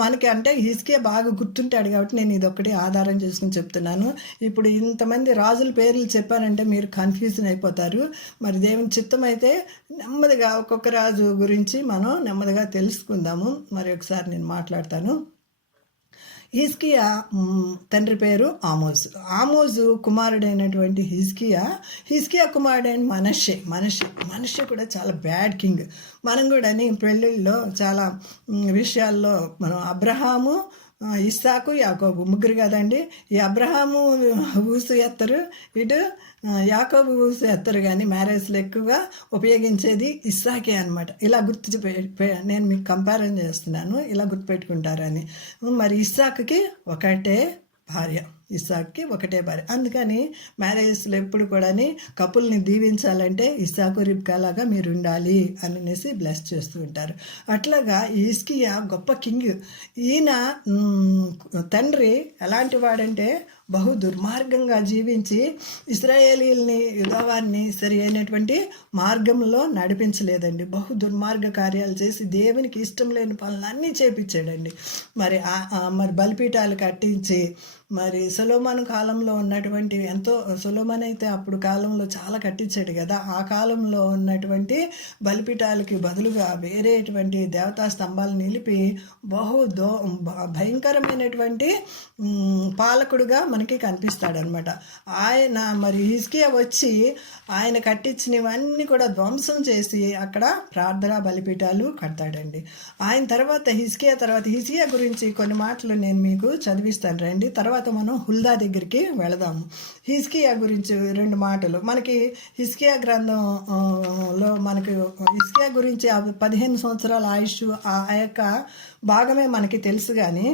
మనకి అంటే హిజ్కియా బాగా గుర్తుంటాడు కాబట్టి నేను ఇదొక్కటి ఆధారం చేసుకుని చెప్తున్నాను. ఇప్పుడు ఇంతమంది రాజుల పేర్లు చెప్పానంటే మీరు కన్ఫ్యూజన్ అయిపోతారు. మరి దేవుని చిత్తం అయితే నెమ్మదిగా ఒక్కొక్క రాజు గురించి మనం నెమ్మదిగా తెలుసుకుందాము. మరి ఒకసారి నేను మాట్లాడతాను. హిజ్కియా తండ్రి పేరు ఆమోజు. ఆమోజు కుమారుడైనటువంటి హిజ్కియా కుమారుడైన మనష్షే కూడా చాలా బ్యాడ్ కింగ్. మనం కూడా పెళ్ళిళ్ళలో చాలా విషయాల్లో మనం అబ్రహాము, ఇస్సాకు, యాకోబు ముగ్గురు కదండి. ఈ అబ్రహాము ఊసు ఎత్తరు, ఇటు యాకోబు ఊసు ఎత్తరు, కానీ మ్యారేజ్లో ఎక్కువగా ఉపయోగించేది ఇస్సాకే అనమాట. ఇలా నేను మీకు కంపారిజన్ చేస్తున్నాను, ఇలా గుర్తుపెట్టుకుంటారని. మరి ఇస్సాకుకి ఒకటే భార్య, అందుకని మ్యారేజ్లో ఎప్పుడు కూడా కపుల్ని దీవించాలంటే ఇస్సాకు రిబ్కా లాగా మీరు ఉండాలి అనేసి బ్లెస్ చేస్తూ ఉంటారు. అట్లాగా హిజ్కియా గొప్ప కింగ్. ఈయన తండ్రి ఎలాంటి వాడంటే బహు దుర్మార్గంగా జీవించి ఇశ్రాయేలీల్ని, యూదావారిని సరి అయినటువంటి మార్గంలో నడిపించలేదండి. బహు దుర్మార్గ కార్యాలు చేసి దేవునికి ఇష్టం లేని పనులన్నీ చేపించాడండి. మరి బలిపీఠాలు కట్టించి, మరి సొలొమోను కాలంలో ఉన్నటువంటి సొలొమోను అయితే అప్పుడు కాలంలో చాలా కట్టించాడు కదా, ఆ కాలంలో ఉన్నటువంటి బలిపీఠాలకి బదులుగా వేరేటువంటి దేవతా స్తంభాలు నిలిపి భయంకరమైనటువంటి పాలకుడుగా మనకి కనిపిస్తాడనమాట. ఆయన మరి హిజ్కియా వచ్చి ఆయన కట్టించినవన్నీ కూడా ధ్వంసం చేసి అక్కడ ప్రార్థనా బలిపీఠాలు కడతాడండి. ఆయన తర్వాత హిజ్కియా గురించి కొన్ని మాటలు నేను మీకు చదివిస్తాను రండి. తర్వాత మనం హుల్దా దగ్గరికి వెళదాము. హిజ్కియా గురించి 2 మాటలు మనకి హిజ్కియా గ్రంథంలో హిజ్కియా గురించి 15 సంవత్సరాల ఆయుష్ ఆ యొక్క భాగమే మనకి తెలుసు. కానీ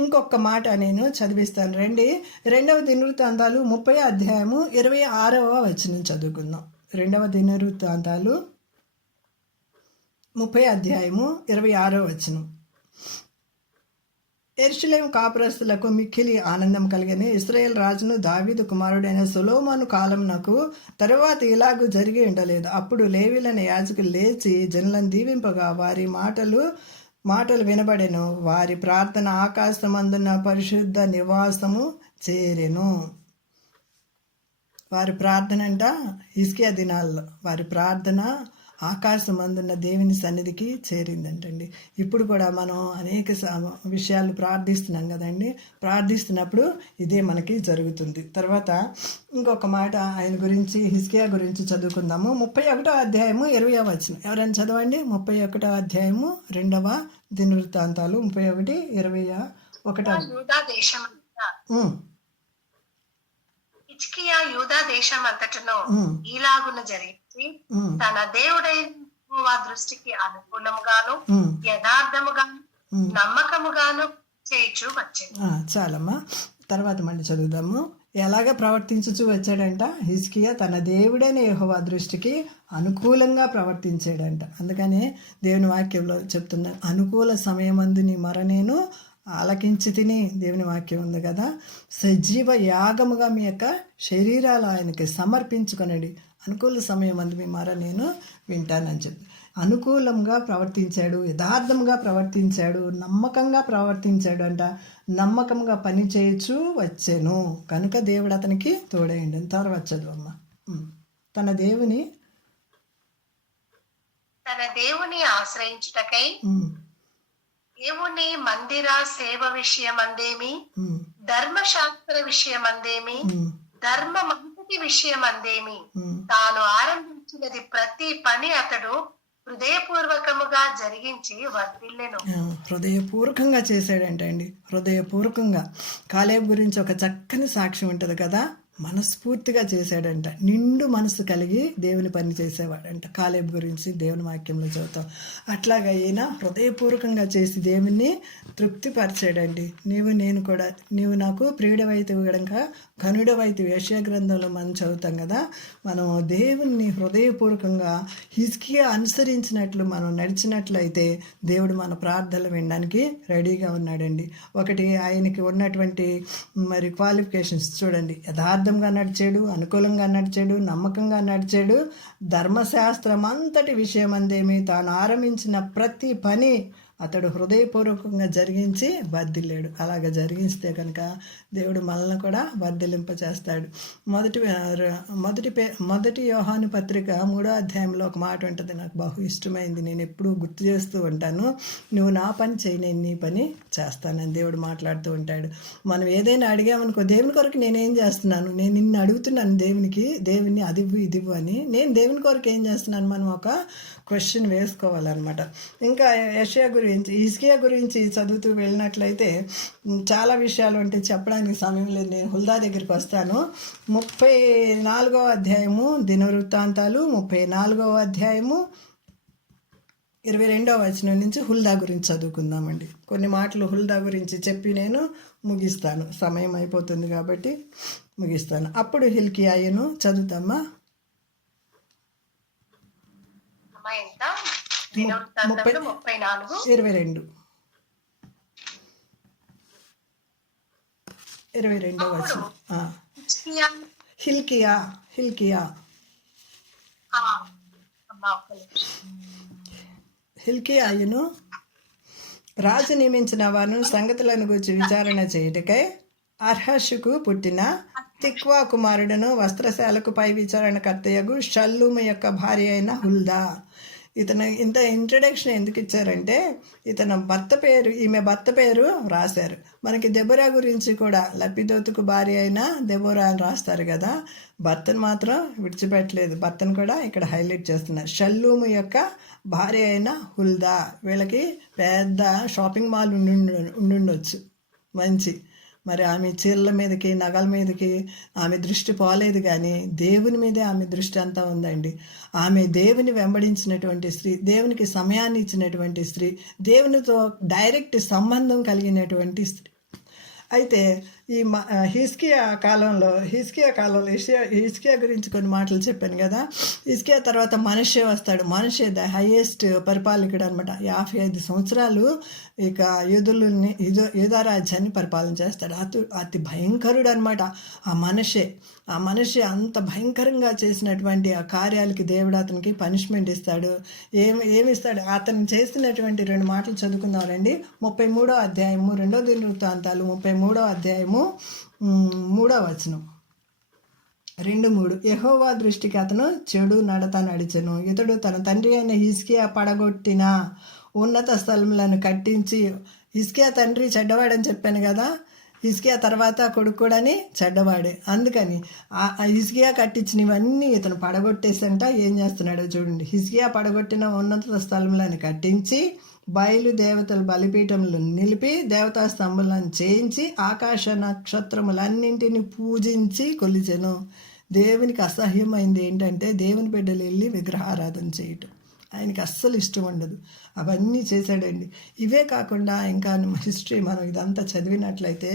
ఇంకొక మాట నేను చదివిస్తాను రండి. 2వ దినవృత్తాంతాలు 30వ అధ్యాయము 26వ వచనం చదువుకుందాం. 2వ దినవృత్తాంతాలు 30వ అధ్యాయము 26వ వచనం. యెరూషలేము కాపురస్తులకు మిక్కిలి ఆనందం కలిగని ఇశ్రాయేలు రాజును దావీదు కుమారుడైన సొలొమోను కాలమునకు తరువాత ఇలాగూ జరిగి ఉండలేదు. అప్పుడు లేవీయులైన యాజకులు లేచి జనులను దీవింపగా వారి మాటలు వినబడెను. వారి ప్రార్థన ఆకాశమందున్న పరిశుద్ధ నివాసము చేరెను. వారి ప్రార్థన అంట హిజ్కియా దినాల్లో వారి ప్రార్థన ఆకాశమందున్న దేవుని సన్నిధికి చేరిందంటండి. ఇప్పుడు కూడా మనం అనేక విషయాలు ప్రార్థిస్తున్నాం కదండి. ప్రార్థిస్తున్నప్పుడు ఇదే మనకి జరుగుతుంది. తర్వాత ఇంకొక మాట ఆయన గురించి, హిజ్కియా గురించి చదువుకుందాము. 31వ అధ్యాయము 20వ వచనం. ఎవరైనా చదవండి. 31వ అధ్యాయము 2వ దినవృత్తాంతాలు 31:21. హిజ్కియా యూదా దేశమంతటను ఈలాగున జరిగించి తన దేవుడైన దృష్టికి అనుకూలముగాను యథార్థముగాను నమ్మకముగాను చేయించు వచ్చింది. చాలమ్మా, తర్వాత మళ్ళీ చదువుదాము. ఎలాగ ప్రవర్తించుచూ వచ్చాడంట హిజ్కియా తన దేవుడైన యెహోవా దృష్టికి అనుకూలంగా ప్రవర్తించాడంట. అందుకనే దేవుని వాక్యంలో చెప్తున్నా, అనుకూల సమయమందు నీ మొర నేను ఆలకించి తిని దేవుని వాక్యం ఉంది కదా. సజీవ యాగముగా మీ యొక్క శరీరాలు ఆయనకి సమర్పించుకొనండి, అనుకూల సమయం అందు మీ మాట నేను వింటానని చెప్పి అనుకూలంగా ప్రవర్తించాడు, యథార్థంగా ప్రవర్తించాడు, నమ్మకంగా ప్రవర్తించాడు అంట. నమ్మకంగా పని చేయొచ్చు వచ్చాను కనుక దేవుడు అతనికి తోడైండు. తర్వాత చదువు అమ్మ. తన దేవుని ఆశ్రయించుటకై దేవుని మందిర సేవ విషయమందేమి, ధర్మశాస్త్ర విషయమందేమి, ధర్మ మంతటి విషయమందేమి తాను ఆరంభించినది ప్రతి పని అతడు హృదయపూర్వకముగా జరిగించి వర్ధిల్లెను. హృదయపూర్వకంగా చేశాడంటండి. హృదయపూర్వకంగా. కాలేబు గురించి ఒక చక్కని సాక్ష్యం ఉంటుంది కదా. మనస్ఫూర్తిగా చేశాడంట. నిండు మనసు కలిగి దేవుని పని చేసేవాడంట. కాలేబు గురించి దేవుని వాక్యంలో చదువుతాం. అట్లాగా ఈయన హృదయపూర్వకంగా చేసి దేవుణ్ణి తృప్తిపరిచాడండి. నేను కూడా నీవు నాకు ప్రియుడవైతే గనక ఘనుడవైతే యెషయా గ్రంథంలో మనం చదువుతాం కదా. మనం దేవుణ్ణి హృదయపూర్వకంగా హిజ్కియా అనుసరించినట్లు మనం నడిచినట్లయితే దేవుడు మన ప్రార్థనలు వినడానికి రెడీగా ఉన్నాడండి. ఒకటి ఆయనకి ఉన్నటువంటి మరి క్వాలిఫికేషన్స్ చూడండి. యథార్థంగా నడిచాడు, అనుకూలంగా నడిచాడు, నమ్మకంగా నడిచాడు. ధర్మశాస్త్రం అంతటి విషయం అందేమి తాను ఆరంభించిన ప్రతి పని అతడు హృదయపూర్వకంగా జరిగించి వర్ధిల్లాడు. అలాగ జరిగిస్తే కనుక దేవుడు మనల్ని కూడా వర్ధిల్లింపచేస్తాడు. మొదటి యోహాను పత్రిక 3వ అధ్యాయంలో ఒక మాట ఉంటుంది, నాకు బహు ఇష్టమైంది. నేను ఎప్పుడూ గుర్తు చేస్తూ ఉంటాను. నువ్వు నా పని చేయి, నేను నీ పని చేస్తానని దేవుడు మాట్లాడుతూ ఉంటాడు. మనం ఏదైనా అడిగామనుకో, దేవుని కొరకు నేనేం చేస్తున్నాను, నేను నిన్ను అడుగుతున్నాను దేవుని అదివ్వు ఇదివ్వు అని, నేను దేవుని కొరకు ఏం చేస్తున్నాను, మనం ఒక క్వశ్చన్ వేసుకోవాలన్నమాట. ఇంకా హిజ్కియా గురించి చదువుతూ వెళ్ళినట్లయితే చాలా విషయాలు ఉంటే చెప్పడానికి సమయం లేదు. నేను హుల్దా దగ్గరికి వస్తాను. 34వ అధ్యాయము దినవృత్తాంతాలు, 34వ అధ్యాయము 22వ వచనం నుంచి హుల్దా గురించి చదువుకుందామండి. కొన్ని మాటలు హుల్దా గురించి చెప్పి నేను ముగిస్తాను, సమయం అయిపోతుంది కాబట్టి ముగిస్తాను. అప్పుడు హిల్కియాను చదువుతామా? 22వ వచనం. హిల్కియాను రాజు నియమించిన వారిని సంగతులను గురించి విచారణ చేయుటకై అర్హషుకు పుట్టిన తిక్వా కుమారుడును వస్త్రశాలకు పై విచారణకర్తయగు షల్లూము యొక్క భార్య అయిన హుల్దా. ఇంత ఇంట్రడక్షన్ ఎందుకు ఇచ్చారంటే ఈమె భర్త పేరు రాశారు. మనకి దెబోరా గురించి కూడా లపిదోతుకు భార్య అయిన దెబోరా అని రాస్తారు కదా, భర్తను మాత్రం విడిచిపెట్టలేదు. భర్తను కూడా ఇక్కడ హైలైట్ చేస్తున్నారు. షల్లూము యొక్క భార్య అయిన హుల్దా. వీళ్ళకి పెద్ద షాపింగ్ మాల్ ఉండుండొచ్చు మంచి. మరి ఆమె చీరల మీదకి నగల మీదకి ఆమె దృష్టి పోలేదు, కానీ దేవుని మీదే ఆమె దృష్టి అంతా ఉందండి. ఆమె దేవుని వెంబడించినటువంటి స్త్రీ, దేవునికి సమయాన్ని ఇచ్చినటువంటి స్త్రీ, దేవునితో డైరెక్ట్ సంబంధం కలిగినటువంటి స్త్రీ. అయితే ఈ హిజ్కియా కాలంలో హిజ్కియా గురించి కొన్ని మాటలు చెప్పాను కదా. హిజ్కియా తర్వాత మనషే వస్తాడు. మనషే ద హైయెస్ట్ పరిపాలకుడు అనమాట. 55 సంవత్సరాలు ఇక యూదా రాజ్యాన్ని పరిపాలన చేస్తాడు. అతి భయంకరుడు అనమాట ఆ మనషే అంత భయంకరంగా చేసినటువంటి ఆ కార్యాలకి దేవుడు అతనికి పనిష్మెంట్ ఇస్తాడు. ఏమిస్తాడు? అతను చేసినటువంటి 2 మాటలు చదువుకుందామండి. 33వ అధ్యాయము 2వ దినవృత్తాంతాలు 33వ అధ్యాయము 3వ వచనం. 2:3. యెహోవా దృష్టికి అతను చెడు నడత నడిచెను. ఇతడు తన తండ్రి అయిన హిజ్కియా పడగొట్టిన ఉన్నత స్థలములను కట్టించి, హిజ్కియా తండ్రి చెడ్డవాడని చెప్పాను కదా, హిజ్కియా తర్వాత కొడుకు కూడాని చెడ్డవాడే. అందుకని ఆ హిజ్కియా కట్టించినవన్నీ ఇతను పడగొట్టేసంట ఏం చేస్తున్నాడో చూడండి. హిజ్కియా పడగొట్టిన ఉన్నత స్థలములను కట్టించి, బయలు దేవతల బలిపీఠములను నిలిపి, దేవతా స్తంభాలను చేయించి, ఆకాశ నక్షత్రములన్నింటినీ పూజించి కొలిచెను. దేవునికి అసహ్యమైంది ఏంటంటే దేవుని బిడ్డలు వెళ్ళి విగ్రహారాధన చేయటం. ఆయనకి అస్సలు ఇష్టం ఉండదు. అవన్నీ చేశాడండి. ఇవే కాకుండా ఇంకా హిస్టరీ మనం ఇదంతా చదివినట్లయితే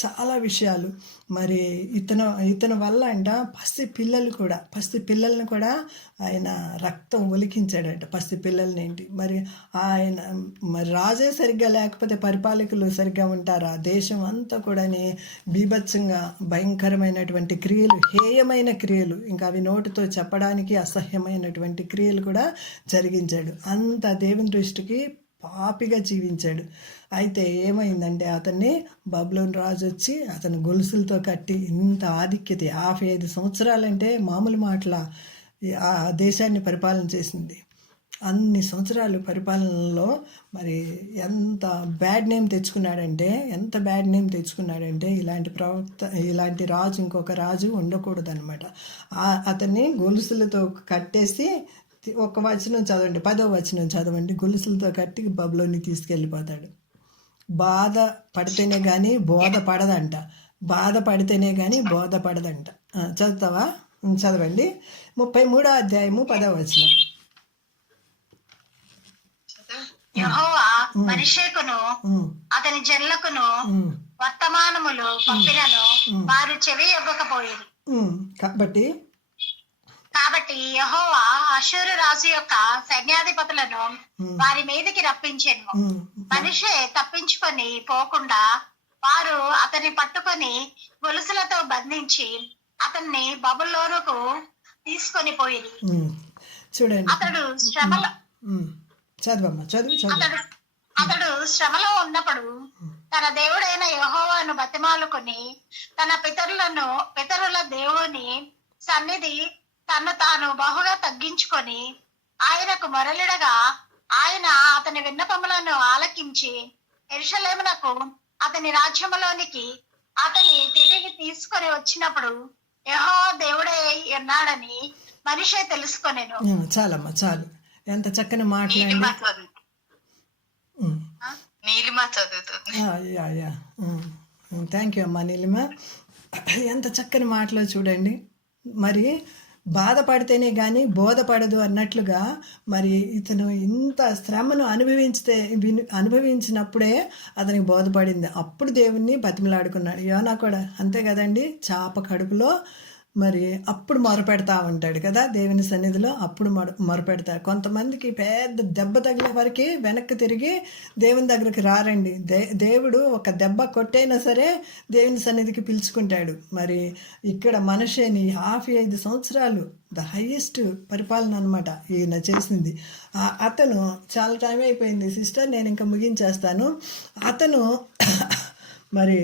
చాలా విషయాలు. మరి ఇతని వల్ల అంట పసి పిల్లల్ని కూడా ఆయన రక్తం ఒలికించాడంట. పసి పిల్లల్ని ఏంటి మరి రాజే సరిగ్గా లేకపోతే పరిపాలకులు సరిగ్గా ఉంటారా? దేశం అంతా కూడా బీభత్సంగా భయంకరమైనటువంటి క్రియలు, హేయమైన క్రియలు, ఇంకా అవి నోటితో చెప్పడానికి అసహ్యమైనటువంటి క్రియలు కూడా జరిగించాడు. అంత దేవుని దృష్టికి పాపిగా జీవించాడు. అయితే ఏమైందంటే అతన్ని బబులోను రాజు వచ్చి అతను గొలుసులతో కట్టి, ఇంత ఆధిక్యత 55 సంవత్సరాలంటే మామూలు మాటల ఆ దేశాన్ని పరిపాలన చేసింది. అన్ని సంవత్సరాలు పరిపాలనలో మరి ఎంత బ్యాడ్ నేమ్ తెచ్చుకున్నాడంటే ఇలాంటి రాజు ఇంకొక రాజు ఉండకూడదు అనమాట. అతన్ని గొలుసులతో కట్టేసి, ఒక వచనం చదవండి, 10వ వచనం చదవండి. గొలుసులతో కట్టి బబులోని తీసుకెళ్ళిపోతాడు. బాధ పడితేనే కానీ బోధ పడదంట. చదువుతావా? చదవండి. 33వ అధ్యాయము 10వ వచనం. యెహోవా మనిషేకును అతని జనులకును వర్తమానములు పంపినను వారు చెవి ఇవ్వకపోయేది. కాబట్టి యెహోవా అష్షూరు రాజు యొక్క సైన్యాధిపతులను వారి మీదకి రప్పించెను. మనిషే తప్పించుకొని పోకుండా వారు అతన్ని పట్టుకొని గొలుసులతో బంధించి అతన్ని బబులోనుకు తీసుకొని పోయింది. చూడండి, అతడు శ్రమల చదువు. అతడు శ్రమలో ఉన్నప్పుడు తన దేవుడైన యెహోవాను బతిమాలుకొని తన పితరుల దేవుని సన్నిధి తను తాను బహుగా తగ్గించుకొని ఆయనకు మొరలిడగా ఆయన అతని విన్నపములను ఆలకించి యెరూషలేమునకు అతని రాజ్యములోనికి అతని తిరిగి తీసుకొని వచ్చినప్పుడు యెహోవా దేవుడే ఉన్నాడని మనిషే తెలుసుకొనెను. చాలమ్మా చాలు, ఎంత చక్కని మాట్లాడి. నీలిమ చదువుతుంది. థ్యాంక్ యూ అమ్మా నీలిమ, ఎంత చక్కని మాటలో చూడండి. మరి బాధపడితేనే కానీ బోధపడదు అన్నట్లుగా మరి ఇతను ఇంత శ్రమను అనుభవించినప్పుడే అతనికి బోధపడింది. అప్పుడు దేవుణ్ణి బతిమలాడుకున్నాడు. యోనా కూడా అంతే కదండి, చాప కడుపులో మరి అప్పుడు మొరపెడతా ఉంటాడు కదా దేవుని సన్నిధిలో. అప్పుడు మొరపెడతాడు. కొంతమందికి పెద్ద దెబ్బ తగిలే వరకు వెనక్కి తిరిగి దేవుని దగ్గరికి రారండి. దేవుడు ఒక దెబ్బ కొట్టైనా సరే దేవుని సన్నిధికి పిలుచుకుంటాడు. మరి ఇక్కడ మనిషిని 55 సంవత్సరాలు ద హైయెస్ట్ పరిపాలన అనమాట ఈయన చేసింది. అతను చాలా టైం అయిపోయింది సిస్టర్, నేను ఇంకా ముగించేస్తాను. అతను మరి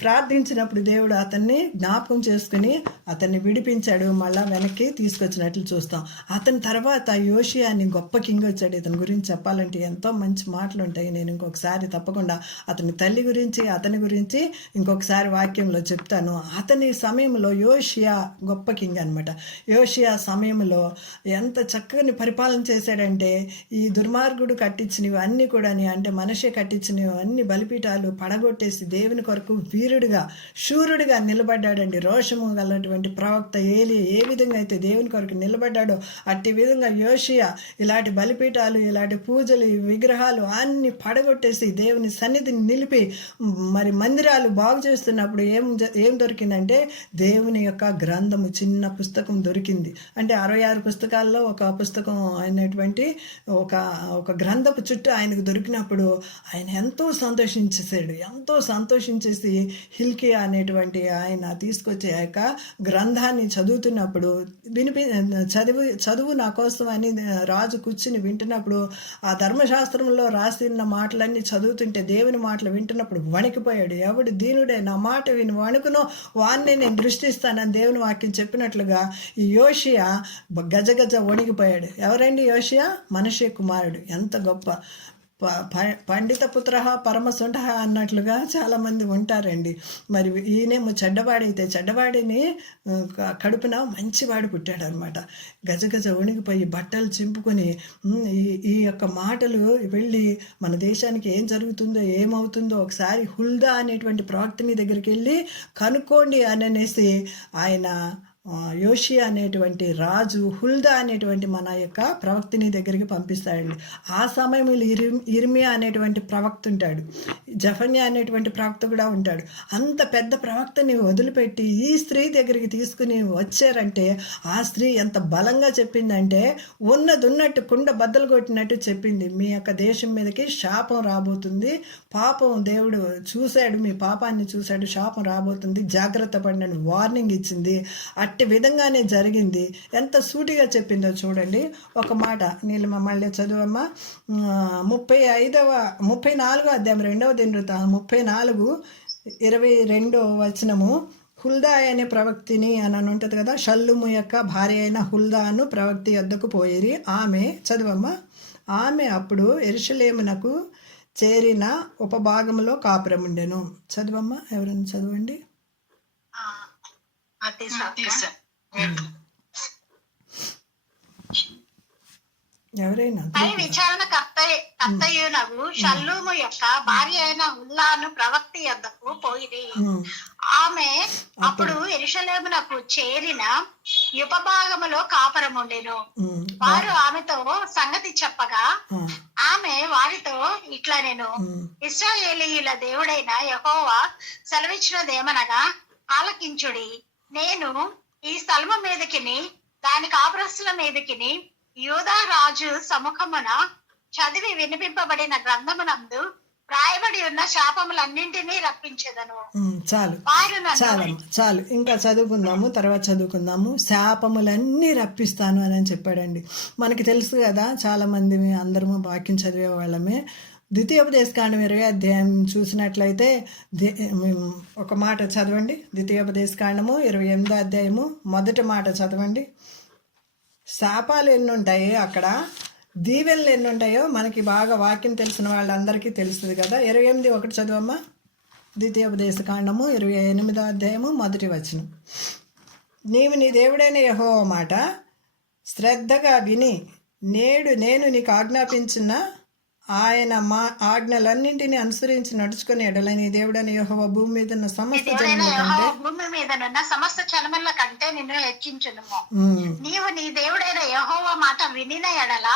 ప్రార్థించినప్పుడు దేవుడు అతన్ని జ్ఞాపకం చేసుకుని అతన్ని విడిపించాడు, మళ్ళీ వెనక్కి తీసుకొచ్చినట్లు చూస్తాం. అతని తర్వాత యోషియాని గొప్ప కింగ్ వచ్చాడు. ఇతని గురించి చెప్పాలంటే ఎంతో మంచి మాటలు ఉంటాయి. నేను ఇంకొకసారి తప్పకుండా అతని తల్లి గురించి అతని గురించి ఇంకొకసారి వాక్యంలో చెప్తాను. అతని సమయంలో యోషియా గొప్ప కింగ్ అనమాట. యోషియా సమయంలో ఎంత చక్కని పరిపాలన చేశాడంటే ఈ దుర్మార్గుడు కట్టించినవి అన్నీ కూడా, అంటే మనిషి కట్టించినవి అన్ని బలిపీఠాలు పడగొట్టేసి దేవుని కొరకు వీరుడిగా శూరుడిగా నిలబడ్డాడండి. రోషము గలటువంటి ప్రవక్త ఏలి ఏ విధంగా అయితే దేవుని కొరకు నిలబడ్డాడో అట్టి విధంగా యోషియా ఇలాంటి బలిపీఠాలు, ఇలాంటి పూజలు, విగ్రహాలు అన్ని పడగొట్టేసి దేవుని సన్నిధిని నిలిపి మరి మందిరాలు బాగు చేస్తున్నప్పుడు ఏం దొరికిందంటే దేవుని యొక్క గ్రంథము, చిన్న పుస్తకం దొరికింది. అంటే 66 పుస్తకాల్లో ఒక పుస్తకం అయినటువంటి ఒక గ్రంథపు చుట్టూ ఆయనకు దొరికినప్పుడు ఆయన ఎంతో సంతోషించేసి హిల్కియా అనేటువంటి ఆయన తీసుకొచ్చే యొక్క గ్రంథాన్ని చదువుతున్నప్పుడు చదువు నా కోసం అని రాజు కూర్చుని వింటున్నప్పుడు ఆ ధర్మశాస్త్రంలో రాసిన మాటలన్నీ చదువుతుంటే దేవుని మాటలు వింటున్నప్పుడు వణికిపోయాడు. ఎవడు దీనుడే నా మాట విని వణుకునో వాన్నే నేను దృష్టిస్తానని దేవుని వాక్యం చెప్పినట్లుగా ఈ యోషియా గజగజ వణికిపోయాడు. ఎవరండి యోషియా? మనిషి కుమారుడు. ఎంత గొప్ప పండిత పుత్ర పరమసుంఠ అన్నట్లుగా చాలామంది ఉంటారండి. మరి ఈయనేమో చెడ్డవాడైతే చెడ్డవాడిని కడుపున మంచివాడు పుట్టాడు అనమాట. గజగజ వణిగిపోయి బట్టలు చింపుకొని ఈ యొక్క మాటలు వెళ్ళి మన దేశానికి ఏం జరుగుతుందో ఏమవుతుందో ఒకసారి హుల్దా అనేటువంటి ప్రవక్తని దగ్గరికి వెళ్ళి కనుక్కోండి అని అనేసి ఆయన యోషియా అనేటువంటి రాజు హుల్దా అనేటువంటి మన యొక్క ప్రవక్తని దగ్గరికి పంపిస్తాడండి. ఆ సమయంలో ఇర్మియా అనేటువంటి ప్రవక్త ఉంటాడు, జఫన్యా అనేటువంటి ప్రవక్త కూడా ఉంటాడు. అంత పెద్ద ప్రవక్తని వదిలిపెట్టి ఈ స్త్రీ దగ్గరికి తీసుకుని వచ్చారంటే ఆ స్త్రీ ఎంత బలంగా చెప్పిందంటే ఉన్నట్టు కుండ బద్దలు కొట్టినట్టు చెప్పింది. మీ యొక్క దేశం మీదకి శాపం రాబోతుంది, పాపం దేవుడు చూశాడు, మీ పాపాన్ని చూశాడు, శాపం రాబోతుంది, జాగ్రత్త పడినని వార్నింగ్ ఇచ్చింది. అట్టి విధంగానే జరిగింది. ఎంత సూటిగా చెప్పిందో చూడండి. ఒక మాట నీలిమ మళ్ళీ చదువమ్మా. 34వ అధ్యాయం 2వ దినవృత్తాంతం 34:22 వచనము. హుల్దా అనే ప్రవక్తిని అని ఉంటుంది కదా, షల్లుము యొక్క భార్య అయిన హుల్దాను ప్రవక్తి వద్దకు పోయిరి. ఆమె చదువమ్మా. ఆమె అప్పుడు యెరూషలేమునకు చేరిన ఉపభాగంలో కాపురం ఉండెను. చదువమ్మా, ఎవరైనా చదవండి. ఎవరైనా విచారణ కర్తయ్యునగు షల్లూము యొక్క భార్య అయిన హుల్లాను ప్రవక్తి యొద్దకు పోయిరి. ఆమె అప్పుడు యెరూషలేమునకు చేరిన ఉపభాగములో కాపురం ఉండెను. వారు ఆమెతో సంగతి చెప్పగా ఆమె వారితో ఇట్లా, నేను ఇశ్రాయేలీయుల దేవుడైన యెహోవా సెలవిచ్చినదేమనగా ఆలకించుడి. నేను ఈ స్థలము మీదకిని దాని కాపురస్తుల మీదకిని యూదా రాజు సముఖమున చదివి వినిపింపబడిన గ్రంథమునందు రాయబడి ఉన్న శాపములన్నింటినీ రప్పించెదను. చాలు ఇంకా చదువుకుందాము, తర్వాత చదువుకుందాము. శాపములన్నీ రప్పిస్తాను అని చెప్పాడండి. మనకి తెలుసు కదా, చాలామంది అందరము వాక్యం చదివే వాళ్ళమే. ద్వితీయోపదేశకాండం 20 అధ్యాయం చూసినట్లయితే ఒక మాట చదవండి. ద్వితీయోపదేశకాండము 28 అధ్యాయము మొదటి మాట చదవండి. శాపాలు ఎన్ని ఉంటాయి అక్కడ, దీవెనలు ఎన్ని ఉంటాయో మనకి బాగా వాక్యం తెలిసిన వాళ్ళందరికీ తెలుస్తుంది కదా. 28:1 చదవమ్మా. ద్వితీయోపదేశకాండము 28 అధ్యాయము మొదటి వచనం. నీవు నీ దేవుడైన యెహోవా మాట శ్రద్ధగా విని నేడు నేను నీకు ఆజ్ఞాపించిన ఆయన మా ఆజ్ఞలన్నింటినీ అనుసరించి నడుచుకుని ఎడల నీ దేవుడైన యెహోవా భూమి మీద ఉన్న సమస్త జనముల కంటే భూమి మీద సమస్త జనముల కంటే నిన్ను హెచ్చించును. నీవు నీ దేవుడైన యెహోవా మాట వినిన ఎడల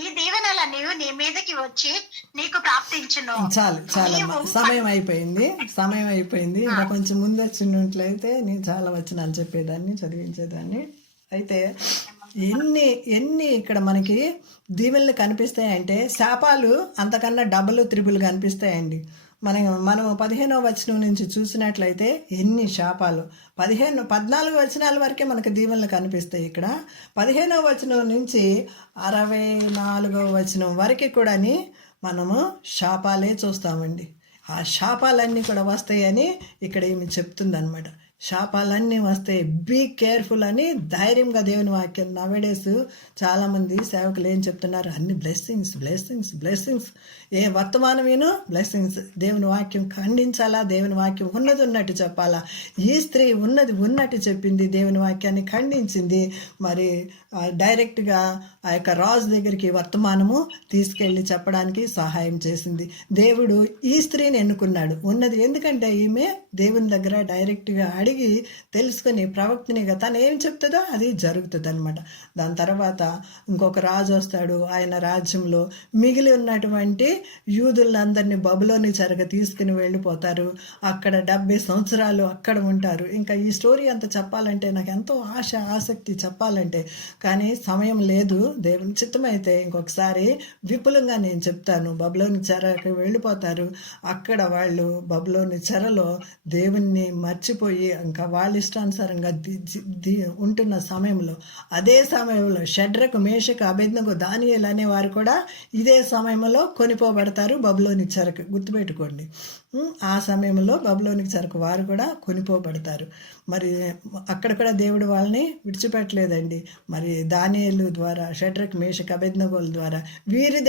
ఈ దీవెనల నీవు నీ మీదకి వచ్చి నీకు ప్రాప్తించును. చాలమ్మా, సమయం అయిపోయింది. ఇంకా కొంచెం ముందు వచ్చినట్లయితే నేను చాలా వచనాలు చెప్పేదాన్ని, చదివించేదాన్ని. అయితే ఎన్ని ఇక్కడ మనకి దీవెనలు కనిపిస్తాయంటే శాపాలు అంతకన్నా డబుల్ త్రిబుల్ కనిపిస్తాయండి. మనం 15వ వచనం నుంచి చూసినట్లయితే ఎన్ని శాపాలు, 14 వచనాల వరకే మనకు దీవెనలు కనిపిస్తాయి. ఇక్కడ 15వ వచనం నుంచి 64వ వచనం వరకు కూడా మనము శాపాలే చూస్తామండి. ఆ శాపాలన్నీ కూడా వస్తాయని ఇక్కడ ఈమె చెప్తుందనమాట. శాపాలన్నీ వస్తాయి, బీ కేర్ఫుల్ అని ధైర్యంగా దేవుని వాక్యం. నవేడేస్ చాలామంది సేవకులు ఏం చెప్తున్నారు, అన్ని బ్లెస్సింగ్స్, ఏ వర్తమానం విను బ్లెస్సింగ్స్. దేవుని వాక్యం ఖండించాలా, దేవుని వాక్యం ఉన్నది ఉన్నట్టు చెప్పాలా. ఈ స్త్రీ ఉన్నది ఉన్నట్టు చెప్పింది, దేవుని వాక్యాన్ని ఖండించింది. మరి డైరెక్ట్గా ఆ యొక్క రాజు దగ్గరికి వర్తమానము తీసుకెళ్ళి చెప్పడానికి సహాయం చేసింది. దేవుడు ఈ స్త్రీని ఎన్నుకున్నాడు ఉన్నది, ఎందుకంటే ఈమె దేవుని దగ్గర డైరెక్ట్గా అడిగి తెలుసుకొని ప్రవక్తనిగా తను ఏం చెప్తుందో అది జరుగుతుంది అనమాట. దాని తర్వాత ఇంకొక రాజు వస్తాడు. ఆయన రాజ్యంలో మిగిలి ఉన్నటువంటి యూదులందరినీ బబులోని చెరగ తీసుకుని వెళ్ళిపోతారు. అక్కడ 70 సంవత్సరాలు అక్కడ ఉంటారు. ఇంకా ఈ స్టోరీ అంతా చెప్పాలంటే నాకు ఎంతో ఆసక్తి చెప్పాలంటే, కానీ సమయం లేదు. దేవుని చిత్తమైతే ఇంకొకసారి విపులంగా నేను చెప్తాను. బబులోని చెరకు వెళ్ళిపోతారు. అక్కడ వాళ్ళు బబులోని చెరలో దేవుణ్ణి మర్చిపోయి ఇంకా వాళ్ళ ఇష్టానుసారంగా ఉంటున్న సమయంలో, అదే సమయంలో షడ్రకు, మేషకు, అబేద్నెగో, దానియేలు అనేవారు కూడా ఇదే సమయంలో కొనిపోబడతారు బబులోని చెరకు. గుర్తుపెట్టుకోండి, ఆ సమయంలో బబులోని చెరకు వారు కూడా కొనిపోబడతారు. మరి అక్కడ కూడా దేవుడు వాళ్ళని విడిచిపెట్టలేదండి. మరి దానియేలు ద్వారా, షడ్రకు, మేషకు, అబేద్నెగోల ద్వారా వీరి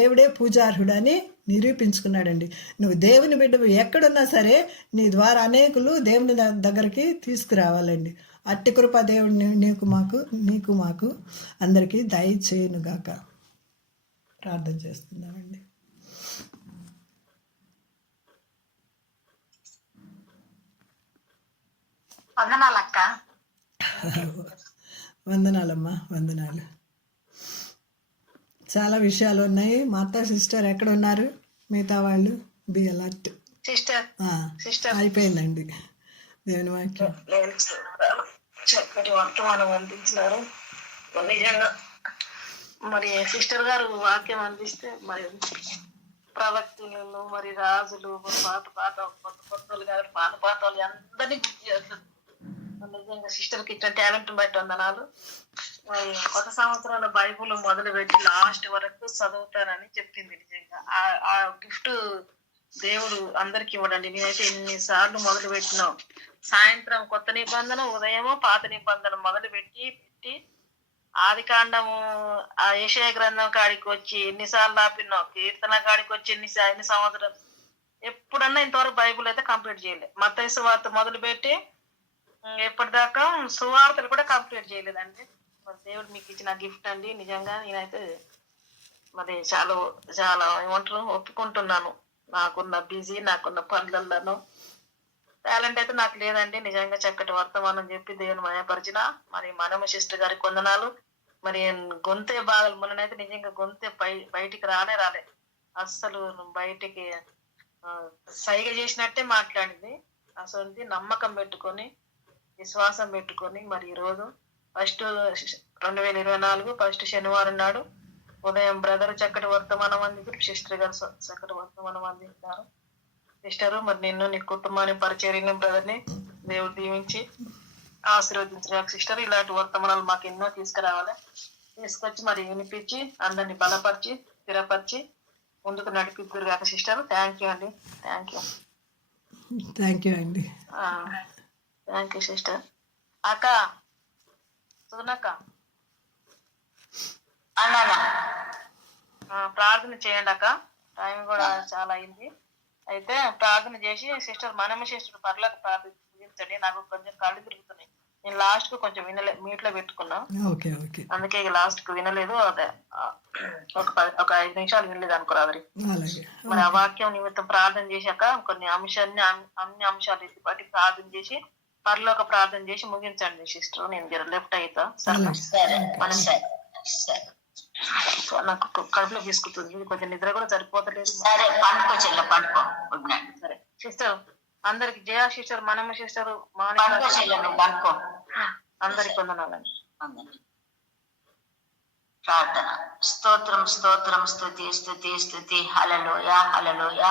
దేవుడే పూజార్హుడు అని నిరూపించుకున్నాడండి. నువ్వు దేవుని బిడ్డవు ఎక్కడున్నా సరే నీ ద్వారా అనేకులు దేవుని దగ్గరికి తీసుకురావాలండి. అట్టి కృప దేవుడిని నీకు మాకు అందరికీ దయచేయునుగాక. ప్రార్థన చేస్తున్నామండి. వందనాలక్క. వందనాలమ్మా, వందనాలు. చాలా విషయాలు ఉన్నాయి. మా అత్త సిస్టర్ ఎక్కడ ఉన్నారు? మిగతా వాళ్ళు బి అలర్ట్. సిస్టర్ అయిపోయిందండి. దేవుని వాక్యం చక్కటి వర్తమానం అందించినారు. నిజంగా మరి సిస్టర్ గారు వాక్యం అందిస్తే మరి ప్రవక్తలు, మరి రాజులు, పాత కొత్తలు గారు, పాత వాళ్ళు అందరినీ గుర్తు చేస్తారు. నిజంగా సిస్టర్కి ఇచ్చిన టాలెంట్ బట్టి వందనాలు. మరి కొత్త సంవత్సరంలో బైబుల్ మొదలు పెట్టి లాస్ట్ వరకు చదువుతానని చెప్పింది. నిజంగా ఆ గిఫ్ట్ దేవుడు అందరికి ఇవ్వడండి. నేనైతే ఎన్నిసార్లు మొదలు పెట్టినాం. సాయంత్రం కొత్త నిబంధన, ఉదయము పాత నిబంధన మొదలు పెట్టి ఆది కాండము, ఆ యెషయా గ్రంథం కాడికి వచ్చి ఎన్నిసార్లు ఆపినాం, కీర్తన కాడికి వచ్చి ఎన్ని సంవత్సరాలు, ఎప్పుడన్నా ఇంతవరకు బైబుల్ అయితే కంప్లీట్ చేయలేదు. మత్తయి సువార్త మొదలు పెట్టి ఎప్పటిదాకా సువార్తలు కూడా కంప్లీట్ చేయలేదండి. మరి దేవుడు మీకు ఇచ్చిన గిఫ్ట్ అండి. నిజంగా నేనైతే మరి చాలా చాలా ఏమంటారు ఒప్పుకుంటున్నాను. నాకున్న బిజీ, నాకున్న పనులలోనూ టాలెంట్ అయితే నాకు లేదండి. నిజంగా చక్కటి వర్తమానం చెప్పి దేవుని మయపరిచిన మరి మనమ సిస్టర్ గారికి వందనాలు. మరి గొంతే బాధలు, మొన్ననైతే నిజంగా గొంతే బయటికి రాలే అస్సలు. బయటికి సైగ చేసినట్టే మాట్లాడింది. అసలు నమ్మకం పెట్టుకొని, విశ్వాసం పెట్టుకొని మరి ఈరోజు ఫస్ట్ 2024 ఫస్ట్ శనివారం నాడు ఉదయం బ్రదర్ చక్కటి వర్తమానం అందించారు. సిస్టర్ గారు చక్కటి వర్తమానం అందిస్తారు. సిస్టరు మరి నిన్ను, నీ కుటుంబాన్ని, పరిచర్యని, బ్రదర్ని దేవుడు దీవించి ఆశీర్వదించిన సిస్టర్. ఇలాంటి వర్తమానాలు మాకు ఎన్నో తీసుకురావాలి. తీసుకొచ్చి మరి వినిపించి అందరినీ బలపరిచి స్థిరపరిచి ముందుకు నడిపిద్దరు కాక సిస్టర్. థ్యాంక్ యూ అండి. Thank you. థ్యాంక్ యూ అండి. Thank you sister. అక్క సునక్క అన్నానా ప్రార్థన చేయండి అక్క. టైం కూడా చాలా అయింది. అయితే ప్రార్థన చేసి సిస్టర్ మనమ్మ సిస్టర్ పర్లకు ప్రార్థించండి. నాకు కొంచెం కళ్ళు తిరుగుతున్నాయి. నేను లాస్ట్ కు కొంచెం మీట్లో పెట్టుకున్నా, ఓకే ఓకే, అందుకే లాస్ట్ కు వినలేదు. అదే ఒక 5 నిమిషాలు వినలేదు అనుకోరాదరి. అలాగే. మరి ఆ వాక్యం నిమిత్తం ప్రార్థన చేశాక కొన్ని అన్ని అంశాలు బట్టి ప్రార్థన చేసి పరలోక ప్రార్థన చేసి ముగించండి సిస్టర్. నేను జర లెఫ్ట్ అవుతా. సరే నాకు కడుపులో తీసుకుంటుంది, కొంచెం నిద్ర కూడా సరిపోతలేదు. సరే పండుకో చెల్ల, పండుకో. Good night. సరే సిస్టర్, అందరికి జయా సిస్టర్, మనమ్మ సిస్టర్, పండుకో చెల్ల, నువ్వు పండుకో. అందరికి వందనాలండి. ప్రార్థన. స్తోత్రం స్తోత్రం, స్తుతి స్తుతి స్తుతి. హల్లెలూయా హల్లెలూయా.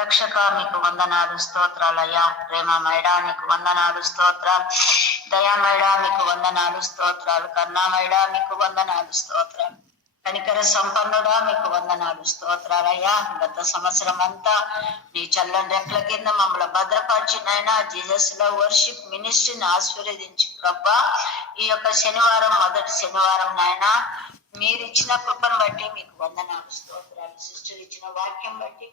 రక్షక మీకు వందనాలు స్తోత్రాలయ్యా. ప్రేమమయడా నీకు వందనాలు స్తోత్రాలు. దయామయడా మీకు వందనాలు స్తోత్రాలు. కరుణామయడా మీకు వందనాలు స్తోత్రాలు. కనికర సంపన్నుడా మీకు వందనాలు స్తోత్రాలయ్యా. గత సంవత్సరం అంతా నీ చల్లని రెక్కల కింద మమ్మల్ని భద్రపరిచినైనా జీసస్ లో వర్షిప్ మినిస్ట్రీని ఆశీర్వదించి ప్రభా, ఈ యొక్క శనివారం మొదటి శనివారం నాయన మీరు ఇచ్చిన కృపను బట్టి మీకు వందనాలు స్తోత్రాలు. సిస్టర్ ఇచ్చిన వాక్యం బట్టి